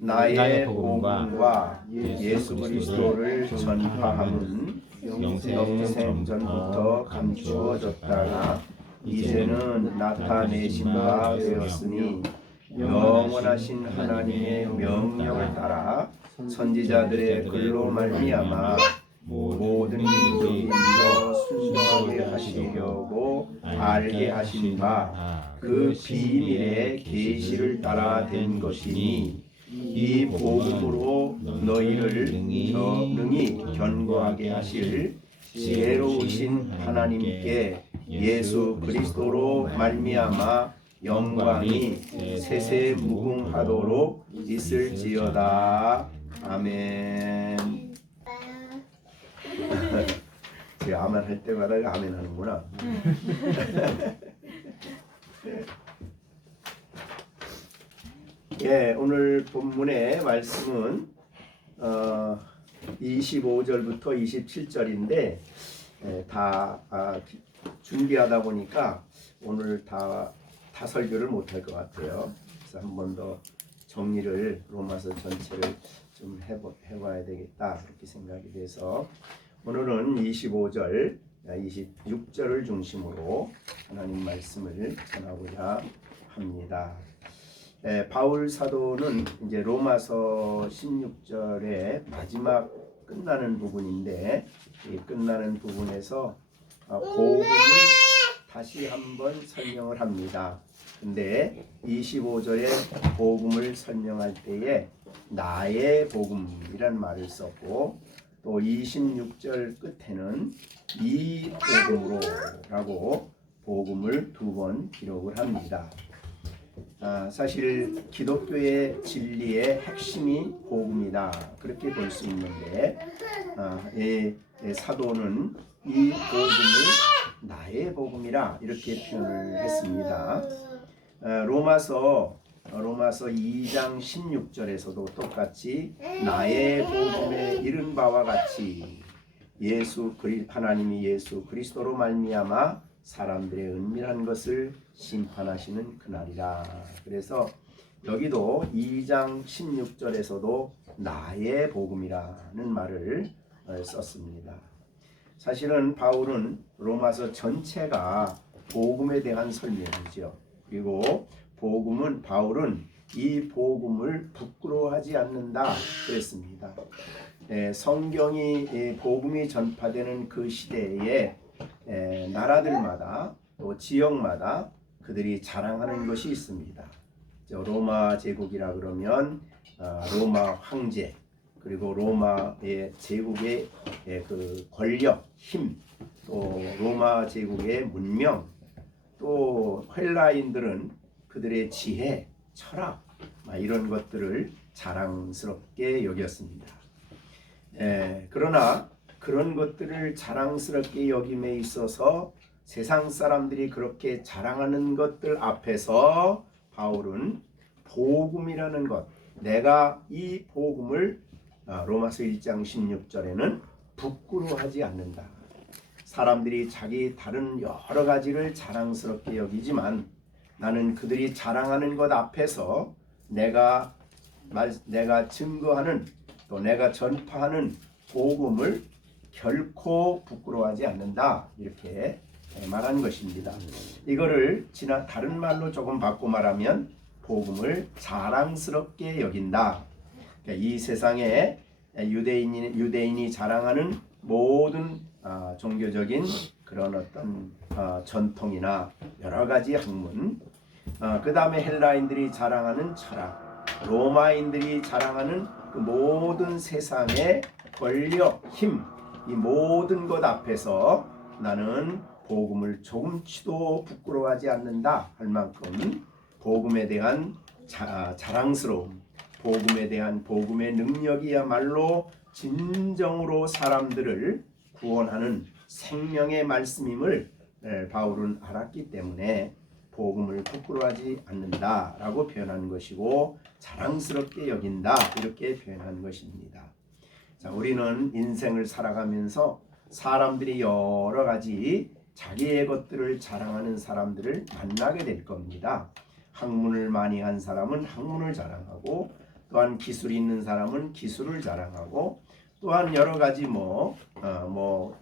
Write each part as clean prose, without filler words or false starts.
나의 복음과 예수 그리스도를 전파함은 영생 전부터 감추어졌다가 이제는 나타내신 바 되었으니 영원하신 하나님의 명령을 따라 선지자들의 글로 말미암아 모든 민족이 믿어 순종하게 하시려고 알게 하신 바 그 비밀의 계시를 따라 된 것이니 이 복음으로 너희를 능히 견고하게 하실 지혜로우신 하나님께 예수 그리스도로 말미암아 영광이 세세 무궁하도록 있을지어다. 아멘. 제가 아멘 할 때마다 아멘 하는구나. 예, 오늘 본문의 말씀은 25절부터 27절인데 다 준비하다 보니까 오늘 다 설교를 못할 것 같아요. 그래서 한 번 더 정리를 로마서 전체를 좀 해봐야 되겠다 그렇게 생각이 돼서 오늘은 25절, 26절을 중심으로 하나님 말씀을 전하고자 합니다. 바울 사도는 이제 로마서 16절의 마지막 끝나는 부분인데 이 끝나는 부분에서 복음을 다시 한번 설명을 합니다. 근데 25절에 복음을 설명할 때에 나의 복음이란 말을 썼고 또 26절 끝에는 이 복음으로 라고 복음을 두 번 기록을 합니다. 사실 기독교의 진리의 핵심이 복음이다 그렇게 볼 수 있는데 사도는 이 복음을 나의 복음이라 이렇게 표현을 했습니다. 로마서 2장 16절에서도 똑같이 나의 복음에 이른 바와 같이 하나님이 예수 그리스도로 말미암아 사람들의 은밀한 것을 심판하시는 그날이라. 그래서 여기도 2장 16절에서도 나의 복음이라는 말을 썼습니다. 사실은 바울은 로마서 전체가 복음에 대한 설명이죠. 그리고 바울은 이 복음을 부끄러워하지 않는다 그랬습니다. 성경이 복음이 전파되는 그 시대에 나라들마다 또 지역마다 그들이 자랑하는 것이 있습니다. 로마 제국이라 그러면 로마 황제 그리고 로마의 제국의 그 권력, 힘, 또 로마 제국의 문명, 또 헬라인들은 그들의 지혜, 철학 이런 것들을 자랑스럽게 여겼습니다. 그러나 그런 것들을 자랑스럽게 여김에 있어서 세상 사람들이 그렇게 자랑하는 것들 앞에서 바울은 복음이라는 것, 내가 이 복음을 로마서 1장 16절에는 부끄러워하지 않는다. 사람들이 자기 다른 여러 가지를 자랑스럽게 여기지만 나는 그들이 자랑하는 것 앞에서 내가 증거하는 또 내가 전파하는 복음을 결코 부끄러워하지 않는다 이렇게 말한 것입니다. 이거를 다른 말로 조금 바꿔 말하면 복음을 자랑스럽게 여긴다. 그러니까 이 세상에 유대인이 자랑하는 모든 종교적인 그런 어떤 전통이나 여러 가지 학문, 그 다음에 헬라인들이 자랑하는 철학, 로마인들이 자랑하는 그 모든 세상의 권력, 힘, 이 모든 것 앞에서 나는 복음을 조금치도 부끄러워하지 않는다 할 만큼 복음에 대한 자랑스러움, 복음에 대한 복음의 능력이야말로 진정으로 사람들을 구원하는 생명의 말씀임을 바울은 알았기 때문에 복음을 부끄러워하지 않는다라고 표현한 것이고 자랑스럽게 여긴다 이렇게 표현한 것입니다. 자, 우리는 인생을 살아가면서 사람들이 여러 가지 자기의 것들을 자랑하는 사람들을 만나게 될 겁니다. 학문을 많이 한 사람은 학문을 자랑하고 또한 기술이 있는 사람은 기술을 자랑하고 또한 여러 가지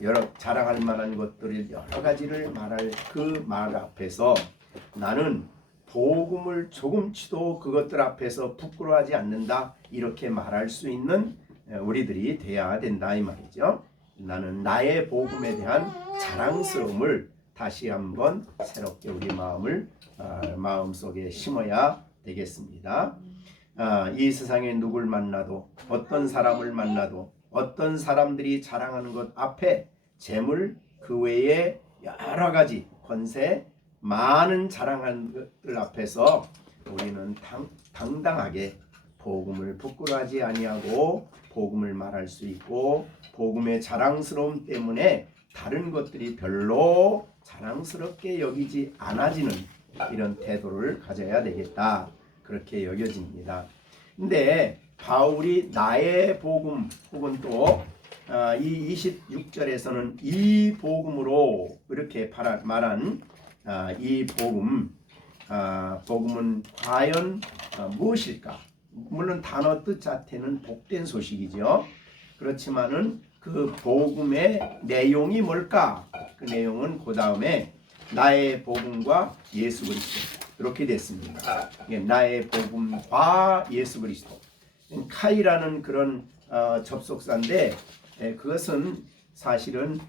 여러 자랑할 만한 것들을 여러 가지를 말할 그 말 앞에서 나는 복음을 조금치도 그것들 앞에서 부끄러워하지 않는다 이렇게 말할 수 있는 우리들이 돼야 된다 이 말이죠. 나는 나의 복음에 대한 자랑스러움을 다시 한번 새롭게 우리 마음속에 심어야 되겠습니다. 이 세상에 누굴 만나도 어떤 사람을 만나도 어떤 사람들이 자랑하는 것 앞에 재물 그 외에 여러 가지 권세 많은 자랑하는 것들 앞에서 우리는 당당하게 복음을 부끄러워하지 아니하고 복음을 말할 수 있고 복음의 자랑스러움 때문에 다른 것들이 별로 자랑스럽게 여기지 않아지는 이런 태도를 가져야 되겠다 그렇게 여겨집니다. 근데 바울이 나의 복음 혹은 또 이 26절에서는 이 복음으로 이렇게 말한 이 복음은 과연 무엇일까? 물론 단어 뜻 자체는 복된 소식이죠. 그렇지만은 그 복음의 내용이 뭘까? 그 내용은 그 다음에 나의 복음과 예수 그리스도 이렇게 됐습니다. 나의 복음과 예수 그리스도 카이라는 그런 접속사인데 그것은 사실은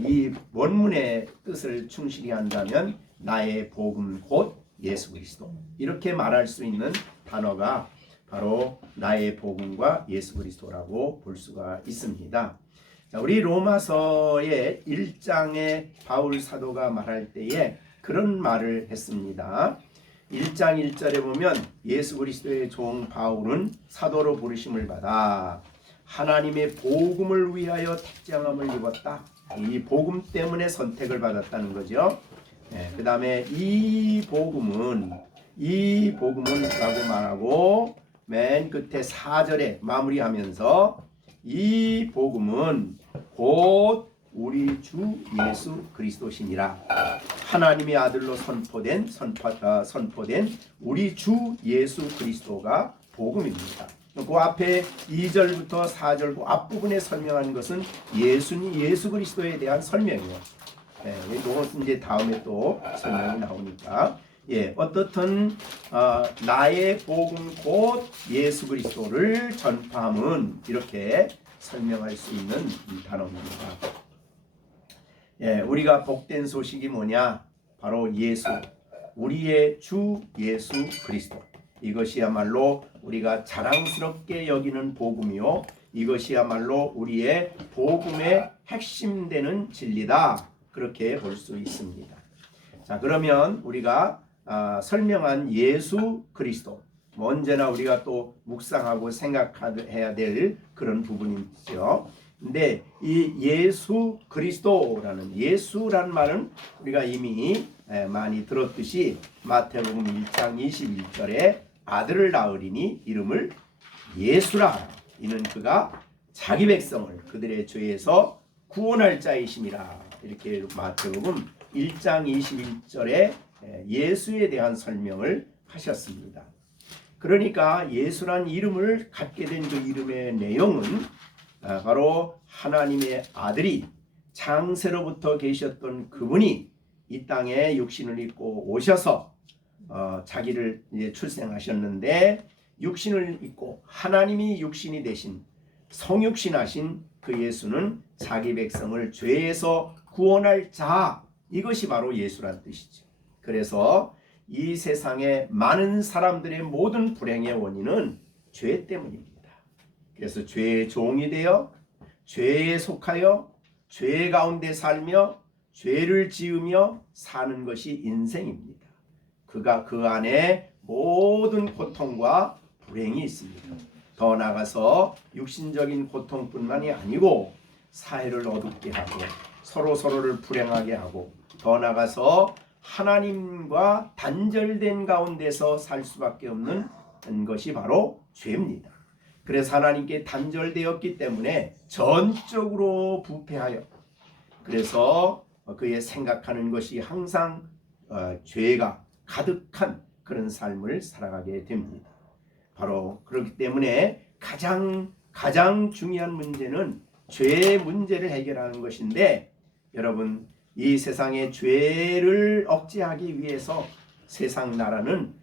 이 원문의 뜻을 충실히 한다면 나의 복음 곧 예수 그리스도 이렇게 말할 수 있는 단어가 바로 나의 복음과 예수 그리스도라고 볼 수가 있습니다. 자, 우리 로마서의 1장에 바울 사도가 말할 때에 그런 말을 했습니다. 1장 1절에 보면 예수 그리스도의 종 바울은 사도로 부르심을 받아 하나님의 복음을 위하여 택장함을 입었다. 이 복음 때문에 선택을 받았다는 거죠. 그 다음에 이 복음은 라고 말하고 맨 끝에 4절에 마무리하면서 이 복음은 곧 우리 주 예수 그리스도시니라. 하나님의 아들로 선포된 우리 주 예수 그리스도가 복음입니다. 그 앞에 2절부터 4절 그 앞부분에 설명한 것은 예수 그리스도에 대한 설명이에요. 이것은 이제 다음에 또 설명이 나오니까 어떻든 나의 복음 곧 예수 그리스도를 전파함은 이렇게 설명할 수 있는 단어입니다. 우리가 복된 소식이 뭐냐? 바로 우리의 주 예수 그리스도. 이것이야말로 우리가 자랑스럽게 여기는 복음이요. 이것이야말로 우리의 복음의 핵심되는 진리다. 그렇게 볼 수 있습니다. 자, 그러면 우리가 설명한 예수 그리스도. 언제나 우리가 또 묵상하고 생각해야 될 그런 부분이죠. 근데 이 예수 그리스도라는 예수란 말은 우리가 이미 많이 들었듯이 마태복음 1장 21절에 아들을 낳으리니 이름을 예수라 하라. 이는 그가 자기 백성을 그들의 죄에서 구원할 자이심이라. 이렇게 마태복음 1장 21절에 예수에 대한 설명을 하셨습니다. 그러니까 예수란 이름을 갖게 된 그 이름의 내용은 바로 하나님의 아들이 창세로부터 계셨던 그분이 이 땅에 육신을 입고 오셔서 자기를 이제 출생하셨는데 육신을 입고 하나님이 육신이 되신 성육신하신 그 예수는 자기 백성을 죄에서 구원할 자, 이것이 바로 예수란 뜻이죠. 그래서 이 세상의 많은 사람들의 모든 불행의 원인은 죄 때문입니다. 그래서 죄의 종이 되어 죄에 속하여 죄 가운데 살며 죄를 지으며 사는 것이 인생입니다. 그가 그 안에 모든 고통과 불행이 있습니다. 더 나아가서 육신적인 고통뿐만이 아니고 사회를 어둡게 하고 서로를 불행하게 하고 더 나아가서 하나님과 단절된 가운데서 살 수밖에 없는 것이 바로 죄입니다. 그래서 하나님께 단절되었기 때문에 전적으로 부패하여 그래서 그의 생각하는 것이 항상 죄가 가득한 그런 삶을 살아가게 됩니다. 바로 그렇기 때문에 가장 중요한 문제는 죄의 문제를 해결하는 것인데, 여러분, 이 세상의 죄를 억제하기 위해서 세상 나라는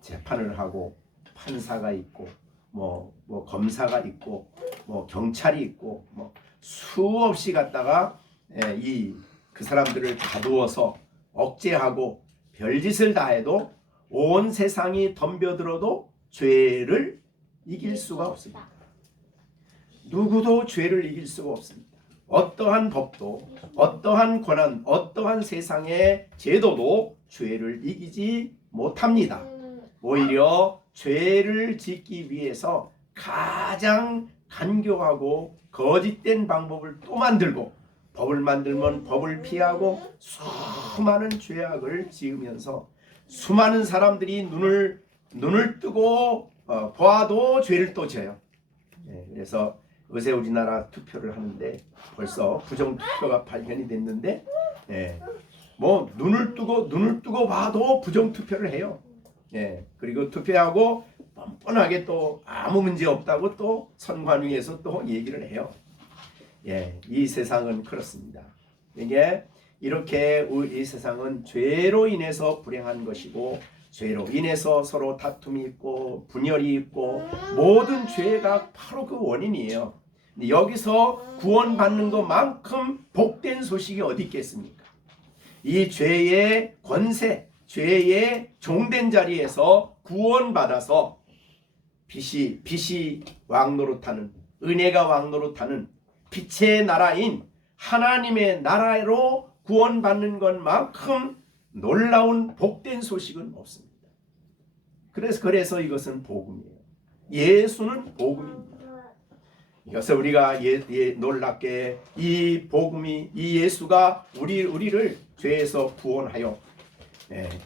재판을 하고 판사가 있고 뭐 검사가 있고 뭐 경찰이 있고 뭐 수없이 갖다가 그 사람들을 가두어서 억제하고 별짓을 다 해도 온 세상이 덤벼들어도 죄를 이길 수가 없습니다. 누구도 죄를 이길 수가 없습니다. 어떠한 법도, 어떠한 권한, 어떠한 세상의 제도도 죄를 이기지 못합니다. 오히려 죄를 짓기 위해서 가장 간교하고 거짓된 방법을 또 만들고, 법을 만들면 법을 피하고 수많은 죄악을 지으면서 수많은 사람들이 눈을 뜨고 보아도 죄를 또 져요. 그래서 어제 우리나라 투표를 하는데 벌써 부정투표가 발견이 됐는데, 뭐 눈을 뜨고 봐도 부정투표를 해요. 그리고 투표하고 뻔뻔하게 또 아무 문제 없다고 또 선관위에서 또 얘기를 해요. 이 세상은 그렇습니다. 이게 이렇게 이 세상은 죄로 인해서 불행한 것이고, 죄로 인해서 서로 다툼이 있고 분열이 있고 모든 죄가 바로 그 원인이에요. 여기서 구원받는 것만큼 복된 소식이 어디 있겠습니까? 이 죄의 권세, 죄의 종된 자리에서 구원받아서 빛이 왕노릇하는, 은혜가 왕노릇하는 빛의 나라인 하나님의 나라로 구원받는 것만큼 놀라운 복된 소식은 없습니다. 그래서 이것은 복음이에요. 예수는 복음입니다. 그래서 우리가 놀랍게 이 복음이, 이 예수가 우리를 죄에서 구원하여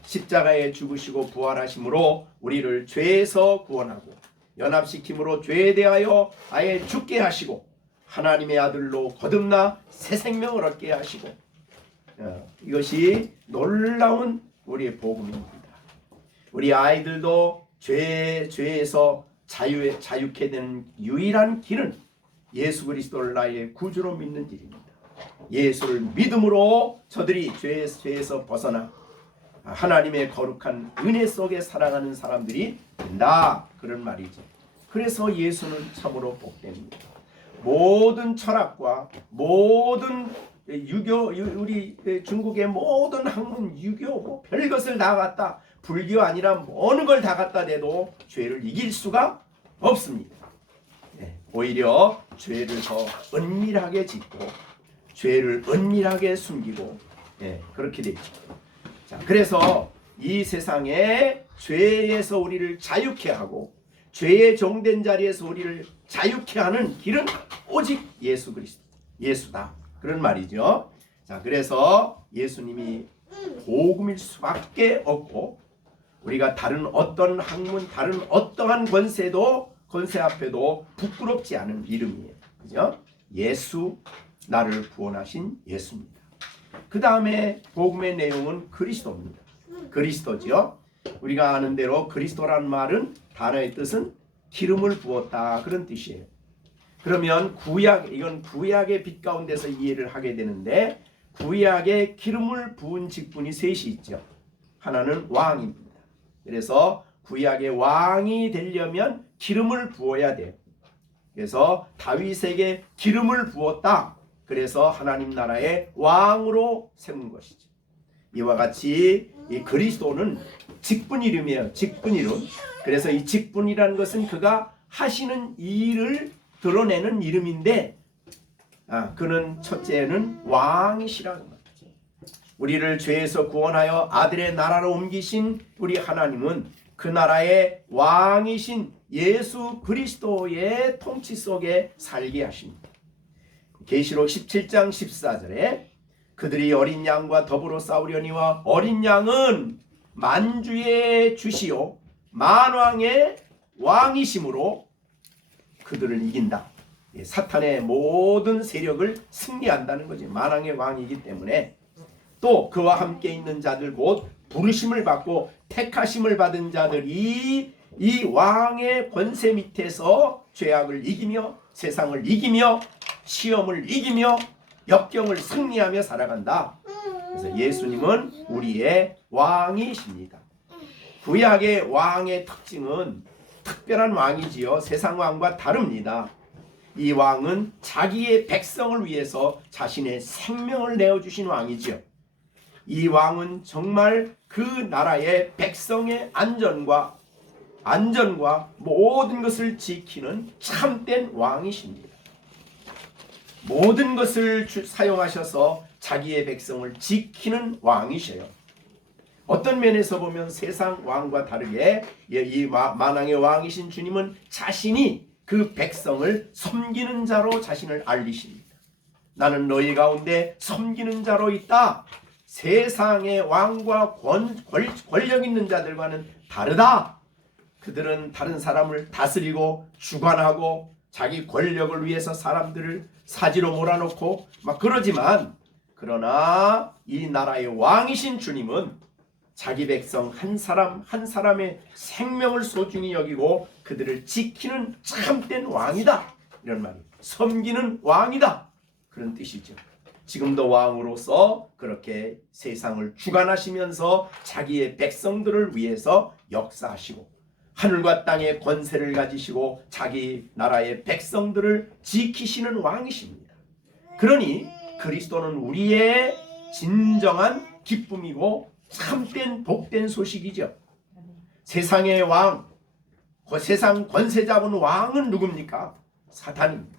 십자가에 죽으시고 부활하심으로 우리를 죄에서 구원하고 연합시킴으로 죄에 대하여 아예 죽게 하시고 하나님의 아들로 거듭나 새 생명을 얻게 하시고, 이것이 놀라운 우리의 복음입니다. 우리 아이들도 죄에서 자유케 되는 유일한 길은 예수 그리스도를 나의 구주로 믿는 일입니다. 예수를 믿음으로 저들이 죄에서 벗어나 하나님의 거룩한 은혜 속에 살아가는 사람들이 된다, 그런 말이죠. 그래서 예수는 참으로 복됩니다. 모든 철학과 모든 유교, 우리 중국의 모든 학문, 유교, 뭐 별것을 다 갖다, 불교 아니라 어느 걸 다 갖다 대도 죄를 이길 수가 없습니다. 오히려 죄를 더 은밀하게 짓고 죄를 은밀하게 숨기고 그렇게 되죠. 자, 그래서 이 세상에 죄에서 우리를 자유케 하고 죄의 종된 자리에서 우리를 자유케 하는 길은 오직 예수 그리스도, 예수다, 그런 말이죠. 자, 그래서 예수님이 복음일 수밖에 없고, 우리가 다른 어떤 학문, 다른 어떠한 권세 앞에도 부끄럽지 않은 이름이에요. 그죠? 예수, 나를 구원하신 예수입니다. 그 다음에 복음의 내용은 그리스도입니다. 그리스도죠. 우리가 아는 대로 그리스도란 말은, 단어의 뜻은 기름을 부었다, 그런 뜻이에요. 그러면 이건 구약의 빛 가운데서 이해를 하게 되는데, 구약에 기름을 부은 직분이 셋이 있죠. 하나는 왕입니다. 그래서 구약의 왕이 되려면 기름을 부어야 돼요. 그래서 다윗에게 기름을 부었다. 그래서 하나님 나라의 왕으로 세운 것이죠. 이와 같이 이 그리스도는 직분 이름이에요. 직분 이름. 그래서 이 직분이라는 것은 그가 하시는 일을 드러내는 이름인데, 그는 첫째는 왕이시라는 거죠. 우리를 죄에서 구원하여 아들의 나라로 옮기신 우리 하나님은 그 나라의 왕이신 예수 그리스도의 통치 속에 살게 하십니다. 계시록 17장 14절에 그들이 어린 양과 더불어 싸우려니와 어린 양은 만주의 주시요 만왕의 왕이심으로 그들을 이긴다. 사탄의 모든 세력을 승리한다는 거지. 만왕의 왕이기 때문에. 또 그와 함께 있는 자들, 곧 부르심을 받고 택하심을 받은 자들이 이 왕의 권세 밑에서 죄악을 이기며 세상을 이기며 시험을 이기며 역경을 승리하며 살아간다. 그래서 예수님은 우리의 왕이십니다. 구약의 왕의 특징은 특별한 왕이지요. 세상 왕과 다릅니다. 이 왕은 자기의 백성을 위해서 자신의 생명을 내어주신 왕이지요. 이 왕은 정말 그 나라의 백성의 안전과 모든 것을 지키는 참된 왕이십니다. 모든 것을 사용하셔서 자기의 백성을 지키는 왕이셔요. 어떤 면에서 보면 세상 왕과 다르게 이 만왕의 왕이신 주님은 자신이 그 백성을 섬기는 자로 자신을 알리십니다. 나는 너희 가운데 섬기는 자로 있다. 세상의 왕과 권력 있는 자들과는 다르다. 그들은 다른 사람을 다스리고 주관하고 자기 권력을 위해서 사람들을 사지로 몰아놓고 막 그러지만, 그러나 이 나라의 왕이신 주님은 자기 백성 한 사람 한 사람의 생명을 소중히 여기고 그들을 지키는 참된 왕이다. 이런 말이에요. 섬기는 왕이다. 그런 뜻이죠. 지금도 왕으로서 그렇게 세상을 주관하시면서 자기의 백성들을 위해서 역사하시고 하늘과 땅의 권세를 가지시고 자기 나라의 백성들을 지키시는 왕이십니다. 그러니 그리스도는 우리의 진정한 기쁨이고 참된 복된 소식이죠. 세상의 왕, 세상 권세 잡은 왕은 누굽니까? 사탄입니다.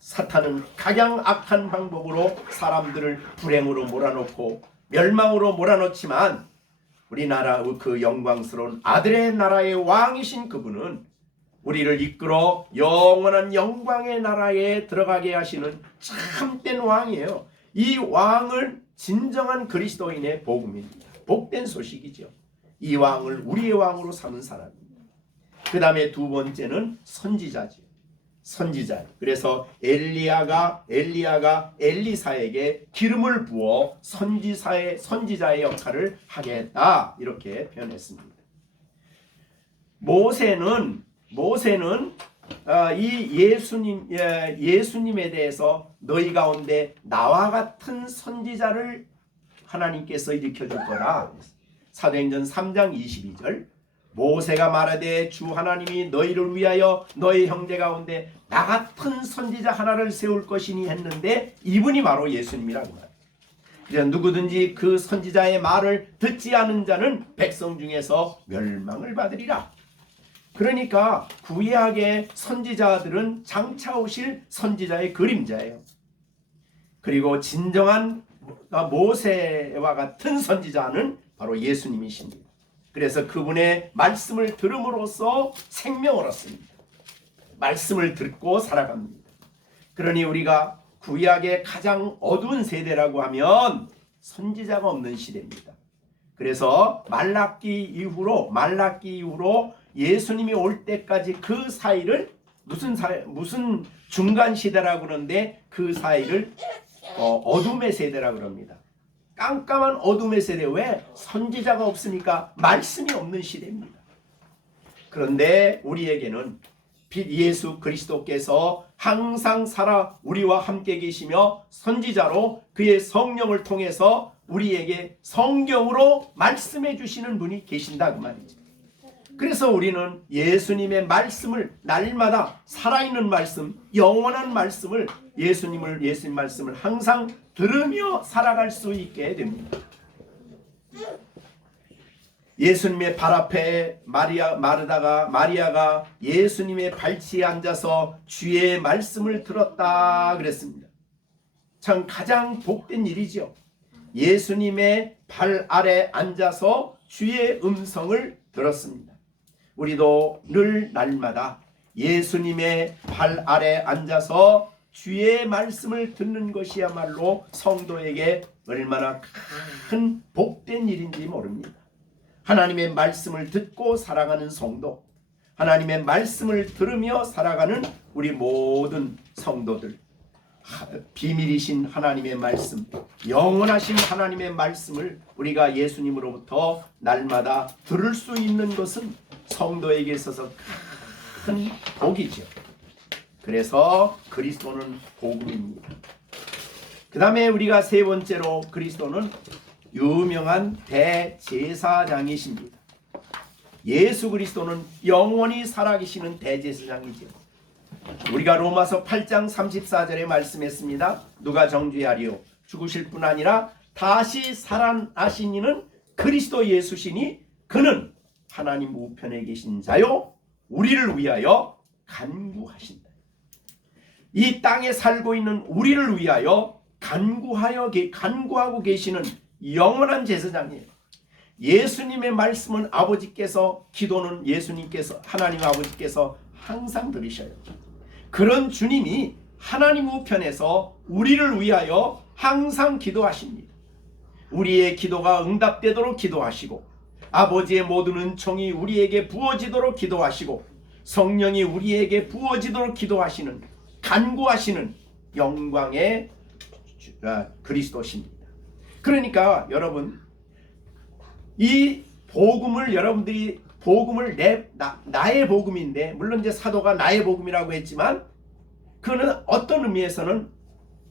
사탄은 각양 악한 방법으로 사람들을 불행으로 몰아넣고 멸망으로 몰아넣지만, 우리나라 그 영광스러운 아들의 나라의 왕이신 그분은 우리를 이끌어 영원한 영광의 나라에 들어가게 하시는 참된 왕이에요. 이 왕을 진정한 그리스도인의 복음입니다. 복된 소식이죠. 이 왕을 우리의 왕으로 삼은 사람입니다. 그 다음에 두 번째는 선지자죠. 선지자. 그래서 엘리야가 엘리사에게 기름을 부어 선지자의 역할을 하게 했다. 이렇게 표현했습니다. 모세는 이 예수님에 대해서 너희 가운데 나와 같은 선지자를 하나님께서 일으켜줄 거라. 사도행전 3장 22절. 모세가 말하되 주 하나님이 너희를 위하여 너희 형제 가운데 나 같은 선지자 하나를 세울 것이니 했는데, 이분이 바로 예수님이라고 말해요. 그래서 누구든지 그 선지자의 말을 듣지 않은 자는 백성 중에서 멸망을 받으리라. 그러니까 구약의 선지자들은 장차 오실 선지자의 그림자예요. 그리고 진정한 모세와 같은 선지자는 바로 예수님이십니다. 그래서 그분의 말씀을 들음으로써 생명을 얻습니다. 말씀을 듣고 살아갑니다. 그러니 우리가 구약의 가장 어두운 세대라고 하면 선지자가 없는 시대입니다. 그래서 말라기 이후로 예수님이 올 때까지 그 사이를 무슨 중간 시대라고 그러는데, 그 사이를 어둠의 세대라고 그럽니다. 깜깜한 어둠의 세대. 왜? 선지자가 없으니까 말씀이 없는 시대입니다. 그런데 우리에게는 빛 예수 그리스도께서 항상 살아 우리와 함께 계시며 선지자로 그의 성령을 통해서 우리에게 성경으로 말씀해 주시는 분이 계신다 그 말이죠. 그래서 우리는 예수님의 말씀을 날마다 살아있는 말씀, 영원한 말씀을 예수님 말씀을 항상 들으며 살아갈 수 있게 됩니다. 예수님의 발 앞에 마리아가 예수님의 발치에 앉아서 주의 말씀을 들었다 그랬습니다. 참 가장 복된 일이죠. 예수님의 발 아래 앉아서 주의 음성을 들었습니다. 우리도 늘 날마다 예수님의 발 아래 앉아서 주의 말씀을 듣는 것이야말로 성도에게 얼마나 큰 복된 일인지 모릅니다. 하나님의 말씀을 듣고 살아가는 성도, 하나님의 말씀을 들으며 살아가는 우리 모든 성도들, 비밀이신 하나님의 말씀, 영원하신 하나님의 말씀을 우리가 예수님으로부터 날마다 들을 수 있는 것은 성도에게 있어서 큰 복이죠. 그래서 그리스도는 복음입니다. 그 다음에 우리가 세 번째로 그리스도는 유명한 대제사장이십니다. 예수 그리스도는 영원히 살아계시는 대제사장이죠. 우리가 로마서 8장 34절에 말씀했습니다. 누가 정죄하리요? 죽으실 뿐 아니라 다시 살아나신 이는 그리스도 예수시니 그는 하나님 우편에 계신 자요 우리를 위하여 간구하신다. 이 땅에 살고 있는 우리를 위하여 간구하고 계시는 영원한 제사장이에요. 예수님의 말씀은 아버지께서, 기도는 예수님께서, 하나님 아버지께서 항상 들으셔요. 그런 주님이 하나님 우편에서 우리를 위하여 항상 기도하십니다. 우리의 기도가 응답되도록 기도하시고 아버지의 모든 은총이 우리에게 부어지도록 기도하시고 성령이 우리에게 부어지도록 기도하시는, 간구하시는 영광의 그리스도십니다. 그러니까 여러분, 이 복음을 여러분들이 복음을 나의 복음인데, 물론 이제 사도가 나의 복음이라고 했지만 그는 어떤 의미에서는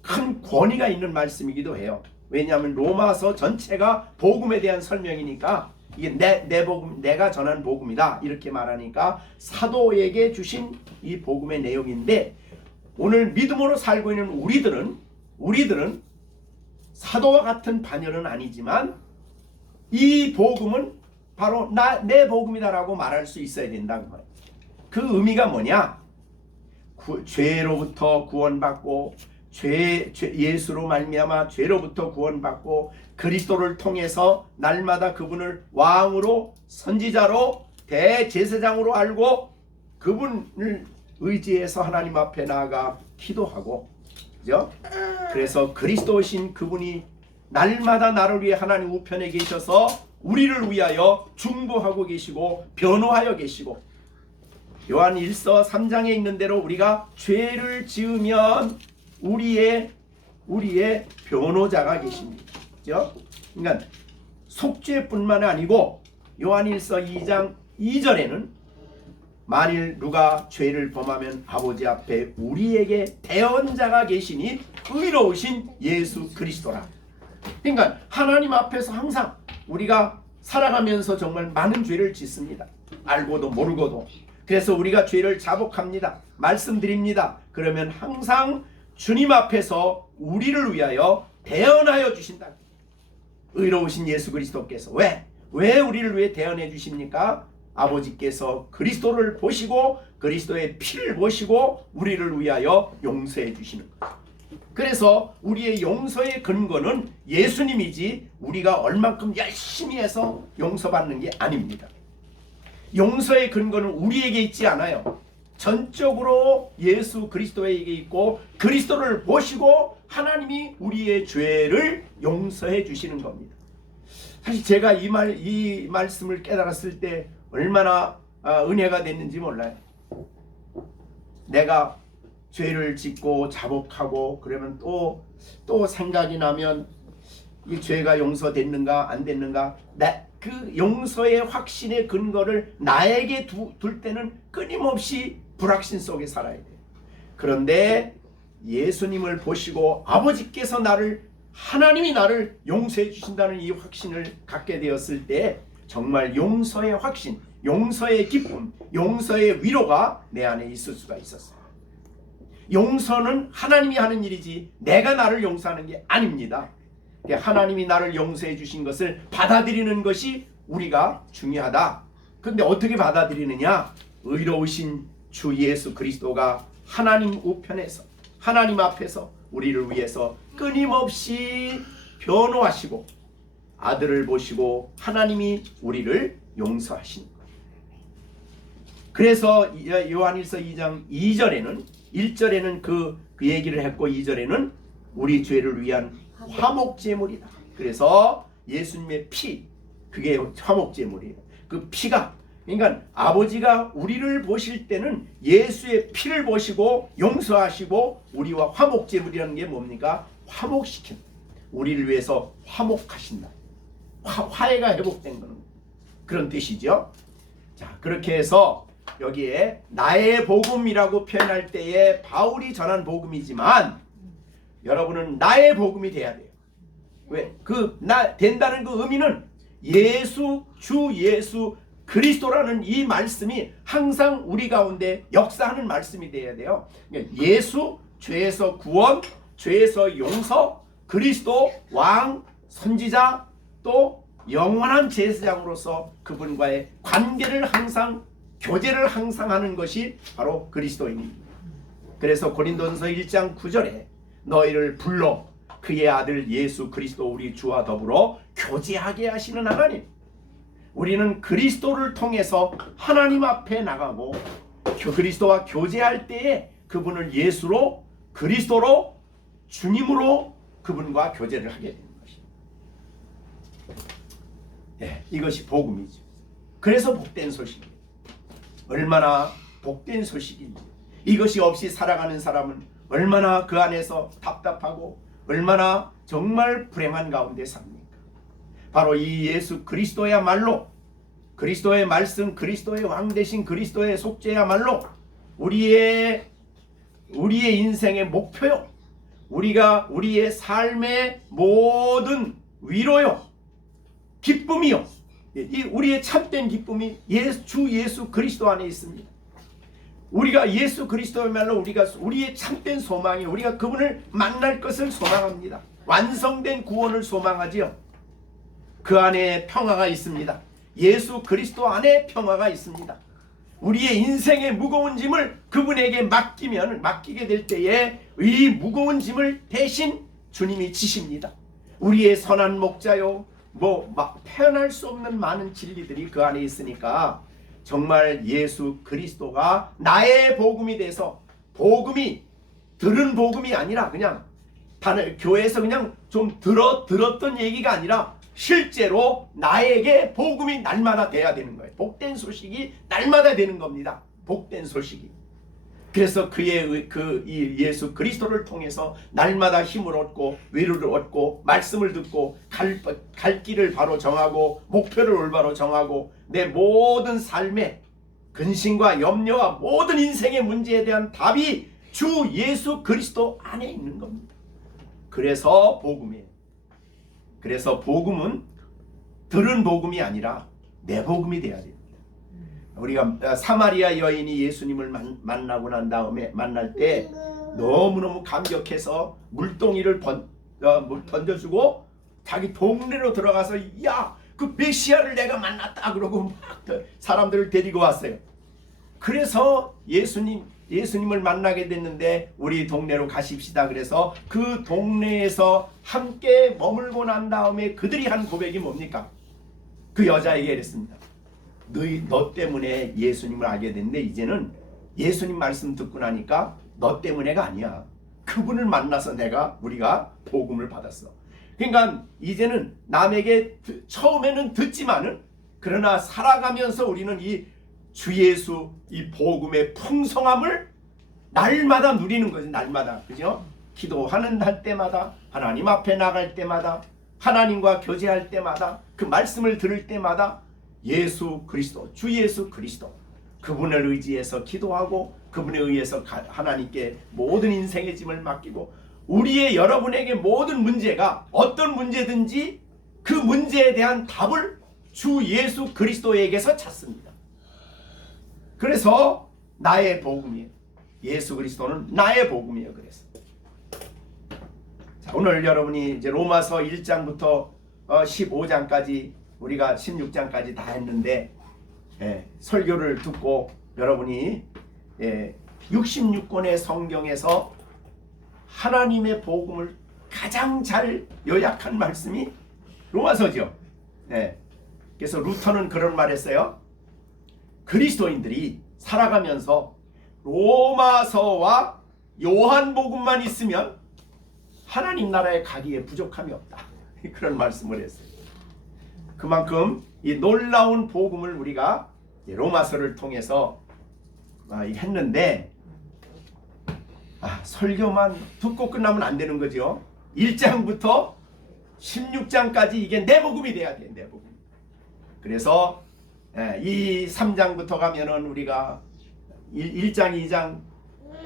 큰 권위가 있는 말씀이기도 해요. 왜냐하면 로마서 전체가 복음에 대한 설명이니까 이게 내 복음, 내가 전한 복음이다 이렇게 말하니까 사도에게 주신 이 복음의 내용인데, 오늘 믿음으로 살고 있는 우리들은 사도와 같은 반열은 아니지만 이 복음은 바로 내 복음이다라고 말할 수 있어야 된다는 거예요. 그 의미가 뭐냐? 죄로부터 구원받고 예수로 말미암아 죄로부터 구원받고 그리스도를 통해서 날마다 그분을 왕으로, 선지자로, 대제사장으로 알고 그분을 의지해서 하나님 앞에 나아가 기도하고, 그죠? 그래서 그리스도신 그분이 날마다 나를 위해 하나님 우편에 계셔서 우리를 위하여 중보하고 계시고 변호하여 계시고, 요한 1서 3장에 있는 대로 우리가 죄를 지으면 우리의 변호자가 계십니다. 그죠? 그러니까 속죄뿐만 아니고 요한 1서 2장 2절에는 만일 누가 죄를 범하면 아버지 앞에 우리에게 대언자가 계시니 의로우신 예수 그리스도라. 그러니까 하나님 앞에서 항상 우리가 살아가면서 정말 많은 죄를 짓습니다. 알고도 모르고도. 그래서 우리가 죄를 자복합니다. 말씀드립니다. 그러면 항상 주님 앞에서 우리를 위하여 대언하여 주신다. 의로우신 예수 그리스도께서 왜 우리를 위해 대언해 주십니까? 아버지께서 그리스도를 보시고 그리스도의 피를 보시고 우리를 위하여 용서해 주시는 거예요. 그래서 우리의 용서의 근거는 예수님이지 우리가 얼만큼 열심히 해서 용서받는 게 아닙니다. 용서의 근거는 우리에게 있지 않아요. 전적으로 예수 그리스도에게 있고 그리스도를 보시고 하나님이 우리의 죄를 용서해 주시는 겁니다. 사실 제가 이 말씀을 깨달았을 때 얼마나 은혜가 됐는지 몰라요. 내가 죄를 짓고 자복하고 그러면 또 생각이 나면 이 죄가 용서됐는가 안 됐는가, 그 용서의 확신의 근거를 나에게 둘 때는 끊임없이 불확신 속에 살아야 돼요. 그런데 예수님을 보시고 아버지께서 하나님이 나를 용서해 주신다는 이 확신을 갖게 되었을 때 정말 용서의 확신, 용서의 기쁨, 용서의 위로가 내 안에 있을 수가 있었어요. 용서는 하나님이 하는 일이지 내가 나를 용서하는 게 아닙니다. 하나님이 나를 용서해 주신 것을 받아들이는 것이 우리가 중요하다. 그런데 어떻게 받아들이느냐? 의로우신 주 예수 그리스도가 하나님 우편에서, 하나님 앞에서 우리를 위해서 끊임없이 변호하시고 아들을 보시고 하나님이 우리를 용서하신 거예요. 그래서 요한일서 2장 2절에는 1절에는 그 얘기를 했고 2절에는 우리 죄를 위한 화목제물이다. 그래서 예수님의 피, 그게 화목제물이에요. 그 피가, 그러니까 아버지가 우리를 보실 때는 예수의 피를 보시고 용서하시고 우리와 화목제물이라는 게 뭡니까? 화목시킨, 우리를 위해서 화목하신다. 화해가 회복된 거는 그런 뜻이죠. 자, 그렇게 해서 여기에 나의 복음이라고 표현할 때에 바울이 전한 복음이지만 여러분은 나의 복음이 돼야 돼요. 왜? 된다는 그 의미는 주 예수 그리스도라는 이 말씀이 항상 우리 가운데 역사하는 말씀이 돼야 돼요. 예수, 죄에서 구원, 죄에서 용서, 그리스도, 왕, 선지자, 또 영원한 제사장으로서 그분과의 관계를 항상, 교제를 항상 하는 것이 바로 그리스도인입니다. 그래서 고린도전서 1장 9절에 너희를 불러 그의 아들 예수 그리스도 우리 주와 더불어 교제하게 하시는 하나님. 우리는 그리스도를 통해서 하나님 앞에 나가고 그리스도와 교제할 때에 그분을 예수로, 그리스도로, 주님으로 그분과 교제를 하게 되는 것입니다. 네, 이것이 복음이죠. 그래서 복된 소식이에요. 얼마나 복된 소식인지. 이것이 없이 살아가는 사람은 얼마나 그 안에서 답답하고 얼마나 정말 불행한 가운데 삽니까? 바로 이 예수 그리스도야말로, 그리스도의 말씀, 그리스도의 왕 되신 그리스도의 속죄야말로 우리의 인생의 목표요. 우리의 삶의 모든 위로요, 기쁨이요. 우리의 참된 기쁨이 주 예수 그리스도 안에 있습니다. 우리가 예수 그리스도야말로 우리의 참된 소망이, 우리가 그분을 만날 것을 소망합니다. 완성된 구원을 소망하지요. 그 안에 평화가 있습니다. 예수 그리스도 안에 평화가 있습니다. 우리의 인생의 무거운 짐을 그분에게 맡기게 될 때에 이 무거운 짐을 대신 주님이 지십니다. 우리의 선한 목자요, 표현할 수 없는 많은 진리들이 그 안에 있으니까 정말 예수 그리스도가 나의 복음이 돼서, 복음이 들은 복음이 아니라 그냥 교회에서 그냥 좀 들었던 얘기가 아니라 실제로 나에게 복음이 날마다 돼야 되는 거예요. 복된 소식이 날마다 되는 겁니다. 복된 소식이. 그래서 이 예수 그리스도를 통해서 날마다 힘을 얻고 위로를 얻고 말씀을 듣고 갈 길을 바로 정하고 목표를 올바로 정하고 내 모든 삶의 근심과 염려와 모든 인생의 문제에 대한 답이 주 예수 그리스도 안에 있는 겁니다. 그래서 복음이에요. 그래서 복음은 들은 복음이 아니라 내 복음이 돼야 됩니다. 우리가 사마리아 여인이 예수님을 만나고 난 다음에 만날 때 너무너무 감격해서 물동이를 던져주고 자기 동네로 들어가서 야, 그 메시아를 내가 만났다 그러고 막 사람들을 데리고 왔어요. 그래서 예수님을 만나게 됐는데 우리 동네로 가십시다. 그래서 그 동네에서 함께 머물고 난 다음에 그들이 한 고백이 뭡니까? 그 여자에게 이랬습니다. 너 때문에 예수님을 알게 됐는데 이제는 예수님 말씀 듣고 나니까 너 때문에가 아니야. 그분을 만나서 우리가 복음을 받았어. 그러니까 이제는 남에게 처음에는 듣지만은 그러나 살아가면서 우리는 이 주 예수 이 복음의 풍성함을 날마다 누리는 거지. 날마다. 그죠? 기도하는 할 때마다, 하나님 앞에 나갈 때마다, 하나님과 교제할 때마다, 그 말씀을 들을 때마다 예수 그리스도, 주 예수 그리스도, 그분을 의지해서 기도하고 그분에 의해서 하나님께 모든 인생의 짐을 맡기고 여러분에게 모든 문제가 어떤 문제든지 그 문제에 대한 답을 주 예수 그리스도에게서 찾습니다. 그래서 나의 복음이에요. 예수 그리스도는 나의 복음이에요. 그래서 자, 오늘 여러분이 이제 로마서 1장부터 15장까지 우리가 16장까지 다 했는데 설교를 듣고 여러분이 66권의 성경에서 하나님의 복음을 가장 잘 요약한 말씀이 로마서죠. 그래서 루터는 그런 말 했어요. 그리스도인들이 살아가면서 로마서와 요한복음만 있으면 하나님 나라에 가기에 부족함이 없다. 그런 말씀을 했어요. 그만큼 이 놀라운 복음을 우리가 로마서를 통해서 했는데 설교만 듣고 끝나면 안 되는 거죠. 1장부터 16장까지 이게 내 복음이 돼야 돼. 내 복음. 그래서 이 3장부터 가면은 우리가 1장, 2장,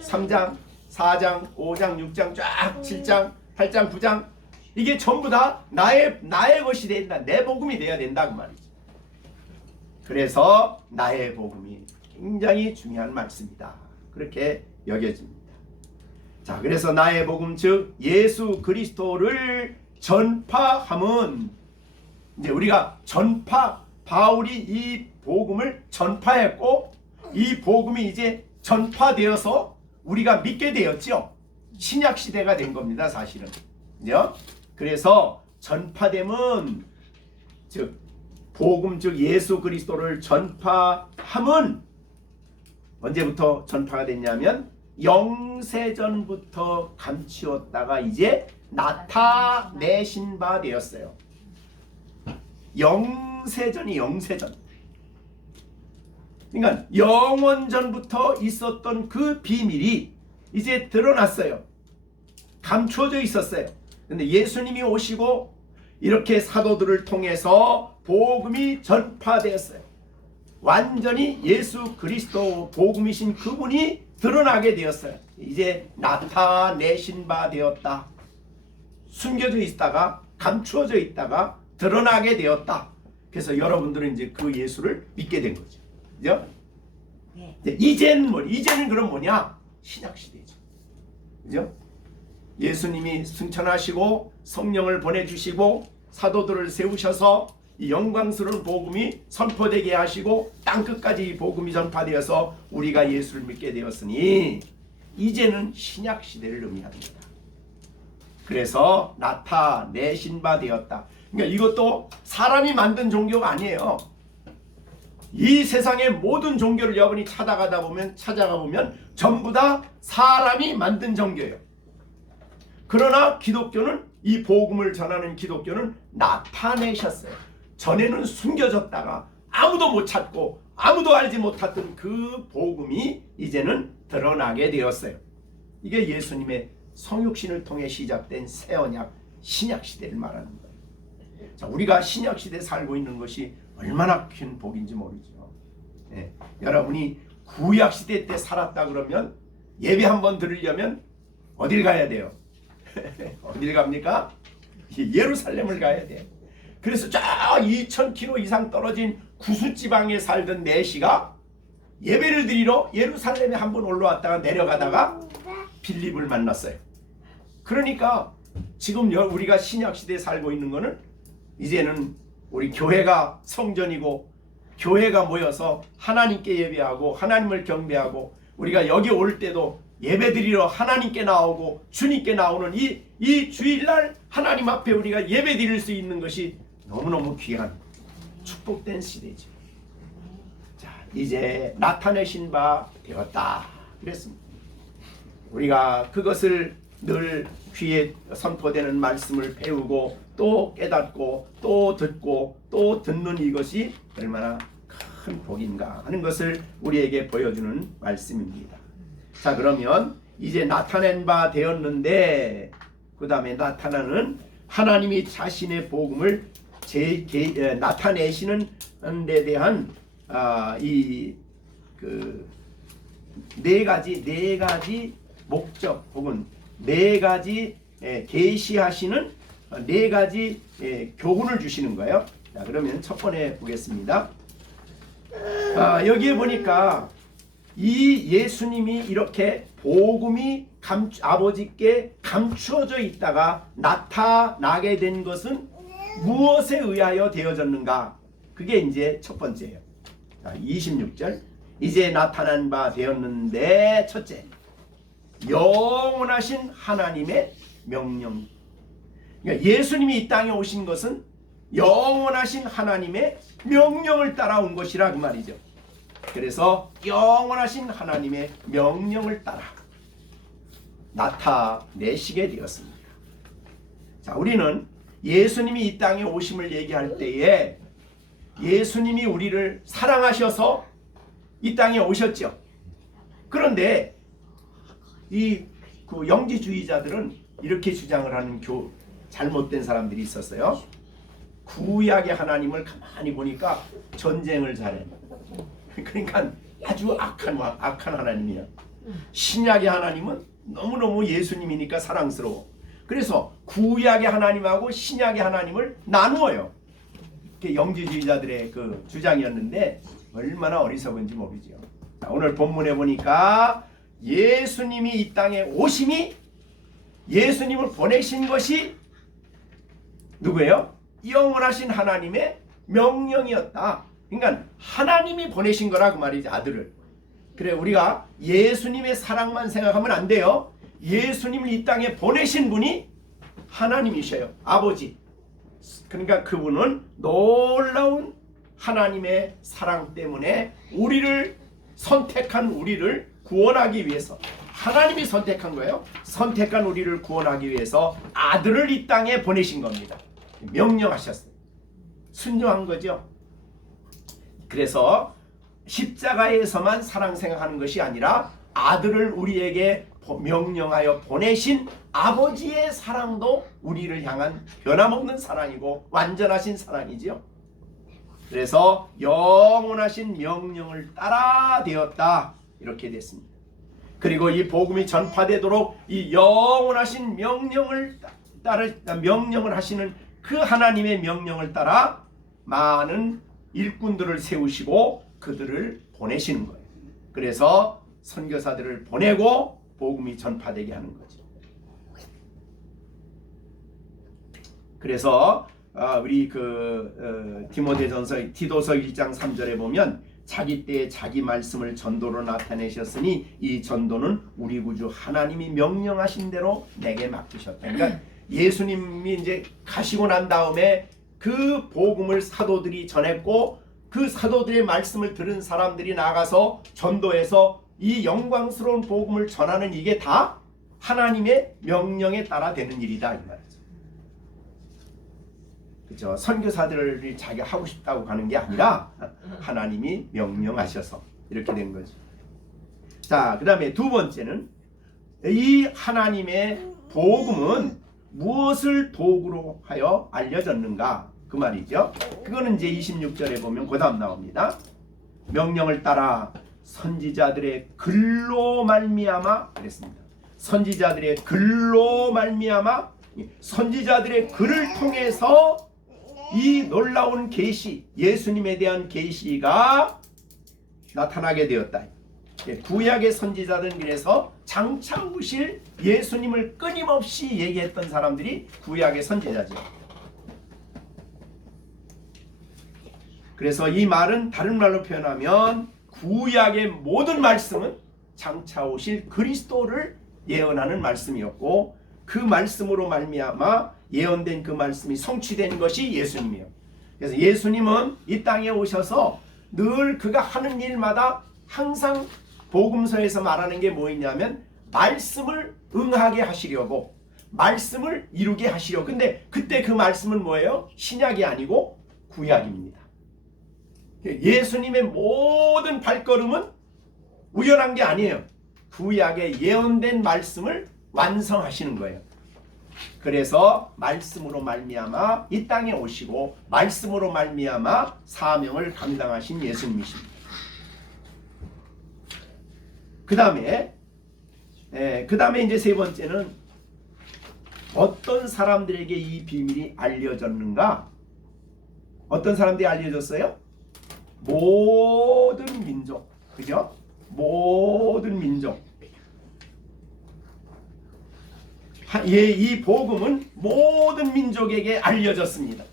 3장, 4장, 5장, 6장, 쫙 7장, 8장, 9장 이게 전부 다 나의 것이 된다. 내 복음이 돼야 된다 그 말이죠. 그래서 나의 복음이 굉장히 중요한 말씀이다. 그렇게 여겨집니다. 자, 그래서 나의 복음 즉 예수 그리스도를 전파함은 이제 우리가 바울이 이 복음을 전파했고 이 복음이 이제 전파되어서 우리가 믿게 되었죠. 신약 시대가 된 겁니다, 사실은. 그죠? 그래서 전파됨은 즉 복음 즉 예수 그리스도를 전파함은 언제부터 전파가 됐냐면 영세전부터 감추었다가 이제 나타내신 바 되었어요. 영세전. 그러니까 영원전부터 있었던 그 비밀이 이제 드러났어요. 감추어져 있었어요. 근데 예수님이 오시고 이렇게 사도들을 통해서 복음이 전파되었어요. 완전히 예수 그리스도 복음이신 그분이 드러나게 되었어요. 이제 나타내신 바 되었다. 숨겨져 있다가 감추어져 있다가 드러나게 되었다. 그래서 여러분들은 이제 그 예수를 믿게 된 거죠. 그죠? 네. 이제는 그럼 뭐냐? 신약 시대죠. 그죠? 예수님이 승천하시고 성령을 보내주시고 사도들을 세우셔서 이 영광스러운 복음이 선포되게 하시고 땅끝까지 이 복음이 전파되어서 우리가 예수를 믿게 되었으니 이제는 신약 시대를 의미합니다. 그래서 나타내신 바 되었다. 그러니까 이것도 사람이 만든 종교가 아니에요. 이 세상의 모든 종교를 여러분이 찾아가 보면 전부 다 사람이 만든 종교예요. 그러나 기독교는 이 복음을 전하는 기독교는 나타내셨어요. 전에는 숨겨졌다가 아무도 못 찾고 아무도 알지 못했던 그 복음이 이제는 드러나게 되었어요. 이게 예수님의 성육신을 통해 시작된 새 언약 신약 시대를 말하는 거예요. 자, 우리가 신약 시대에 살고 있는 것이 얼마나 큰 복인지 모르죠. 네. 여러분이 구약 시대 때 살았다 그러면 예배 한번 들으려면 어딜 가야 돼요? 어딜 갑니까? 예루살렘을 가야 돼요. 그래서 쫙 2000km 이상 떨어진 구수지방에 살던 내시가 예배를 드리러 예루살렘에 한번 올라왔다가 내려가다가 빌립을 만났어요. 그러니까 지금 우리가 신약시대에 살고 있는 거는 이제는 우리 교회가 성전이고 교회가 모여서 하나님께 예배하고 하나님을 경배하고 우리가 여기 올 때도 예배드리러 하나님께 나오고 주님께 나오는 이 주일날 하나님 앞에 우리가 예배드릴 수 있는 것이 너무너무 귀한 축복된 시대죠. 자, 이제 나타내신 바 되었다 그랬습니다. 우리가 그것을 늘 귀에 선포되는 말씀을 배우고 또 깨닫고 또 듣고 또 듣는 이것이 얼마나 큰 복인가 하는 것을 우리에게 보여주는 말씀입니다. 자, 그러면 이제 나타낸 바 되었는데 그 다음에 나타나는 하나님이 자신의 복음을 나타내시는 데 대한 이 그 네 가지 목적 혹은 네 가지 계시하시는 네 가지 교훈을 주시는 거예요. 자, 그러면 첫 번째 보겠습니다. 여기에 보니까 이 예수님이 이렇게 복음이 아버지께 감추어져 있다가 나타나게 된 것은 무엇에 의하여 되어졌는가? 그게 이제 첫 번째예요. 자, 26절. 이제 나타난 바 되었는데 첫째, 영원하신 하나님의 명령. 그러니까 예수님이 이 땅에 오신 것은 영원하신 하나님의 명령을 따라온 것이라 그 말이죠. 그래서 영원하신 하나님의 명령을 따라 나타내시게 되었습니다. 자, 우리는 예수님이 이 땅에 오심을 얘기할 때에 예수님이 우리를 사랑하셔서 이 땅에 오셨죠. 그런데 그 영지주의자들은 이렇게 주장을 하는 잘못된 사람들이 있었어요. 구약의 하나님을 가만히 보니까 전쟁을 잘해. 그러니까 아주 악한 하나님이야. 신약의 하나님은 너무너무 예수님이니까 사랑스러워. 그래서 구약의 하나님하고 신약의 하나님을 나누어요. 이게 영지주의자들의 그 주장이었는데 얼마나 어리석은지 모르죠. 오늘 본문에 보니까 예수님이 이 땅에 오심이, 예수님을 보내신 것이 누구예요? 영원하신 하나님의 명령이었다. 그러니까 하나님이 보내신 거라 그 말이지, 아들을. 그래, 우리가 예수님의 사랑만 생각하면 안 돼요. 예수님을 이 땅에 보내신 분이 하나님이셔요. 아버지. 그러니까 그분은 놀라운 하나님의 사랑 때문에 우리를 선택한, 우리를 구원하기 위해서, 하나님이 선택한 거예요. 선택한 우리를 구원하기 위해서 아들을 이 땅에 보내신 겁니다. 명령하셨어요. 순종한 거죠. 그래서 십자가에서만 사랑 생각하는 것이 아니라 아들을 우리에게 명령하여 보내신 아버지의 사랑도 우리를 향한 변함없는 사랑이고 완전하신 사랑이지요. 그래서 영원하신 명령을 따라 되었다, 이렇게 됐습니다. 그리고 이 복음이 전파되도록 이 영원하신 명령을 하시는 그 하나님의 명령을 따라 많은 일꾼들을 세우시고 그들을 보내시는 거예요. 그래서 선교사들을 보내고 복음이 전파되게 하는 거죠. 그래서 우리 디모데전서 디도서 1장 3절에 보면 자기 때에 자기 말씀을 전도로 나타내셨으니 이 전도는 우리 구주 하나님이 명령하신 대로 내게 맡기셨다. 그러니까 예수님이 이제 가시고 난 다음에 그 복음을 사도들이 전했고 그 사도들의 말씀을 들은 사람들이 나가서 전도해서 이 영광스러운 복음을 전하는, 이게 다 하나님의 명령에 따라 되는 일이다, 이 말이죠. 그렇죠? 선교사들이 자기가 하고 싶다고 가는 게 아니라 하나님이 명령하셔서 이렇게 된 거죠. 자, 그 다음에 두 번째는 이 하나님의 복음은 무엇을 도구로 하여 알려졌는가, 그 말이죠. 그거는 이제 26절에 보면 그 다음 나옵니다. 명령을 따라 선지자들의 글로 말미암아 그랬습니다. 선지자들의 글로 말미암아, 선지자들의 글을 통해서 이 놀라운 계시, 예수님에 대한 계시가 나타나게 되었다. 구약의 선지자들은 그래서 장차 오실 예수님을 끊임없이 얘기했던 사람들이 구약의 선지자죠. 그래서 이 말은 다른 말로 표현하면 구약의 모든 말씀은 장차 오실 그리스도를 예언하는 말씀이었고, 그 말씀으로 말미암아 예언된 그 말씀이 성취된 것이 예수님이에요. 그래서 예수님은 이 땅에 오셔서 늘 그가 하는 일마다 항상 복음서에서 말하는 게 뭐였냐면 말씀을 응하게 하시려고, 말씀을 이루게 하시려고. 근데 그때 그 말씀은 뭐예요? 신약이 아니고 구약입니다. 예수님의 모든 발걸음은 우연한 게 아니에요. 구약에 예언된 말씀을 완성하시는 거예요. 그래서 말씀으로 말미암아 이 땅에 오시고 말씀으로 말미암아 사명을 감당하신 예수님이십니다. 그 다음에 이제 세 번째는 어떤 사람들에게 이 비밀이 알려졌는가? 어떤 사람들이 알려졌어요? 모든 민족, 그죠? 모든 민족. 이 복음은 모든 민족에게 알려졌습니다.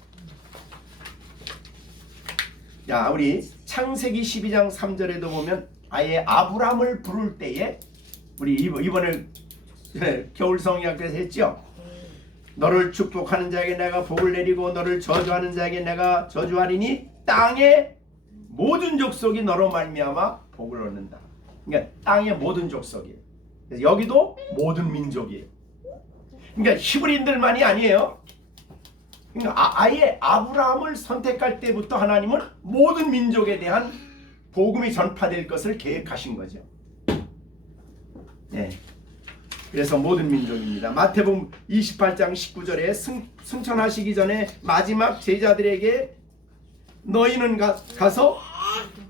자, 우리 창세기 12장 3절에도 보면 아예 아브람을 부를 때에, 우리 이번에 겨울 성경학교에서 했죠. 너를 축복하는 자에게 내가 복을 내리고 너를 저주하는 자에게 내가 저주하리니 땅의 모든 족속이 너로 말미암아 복을 얻는다. 그러니까 땅의 모든 족속이에요. 그래서 여기도 모든 민족이에요. 그러니까 히브리인들만이 아니에요. 그러니까 아예 아브라함을 선택할 때부터 하나님은 모든 민족에 대한 복음이 전파될 것을 계획하신 거죠. 네. 그래서 모든 민족입니다. 마태복음 28장 19절에 승천하시기 전에 마지막 제자들에게 너희는 가서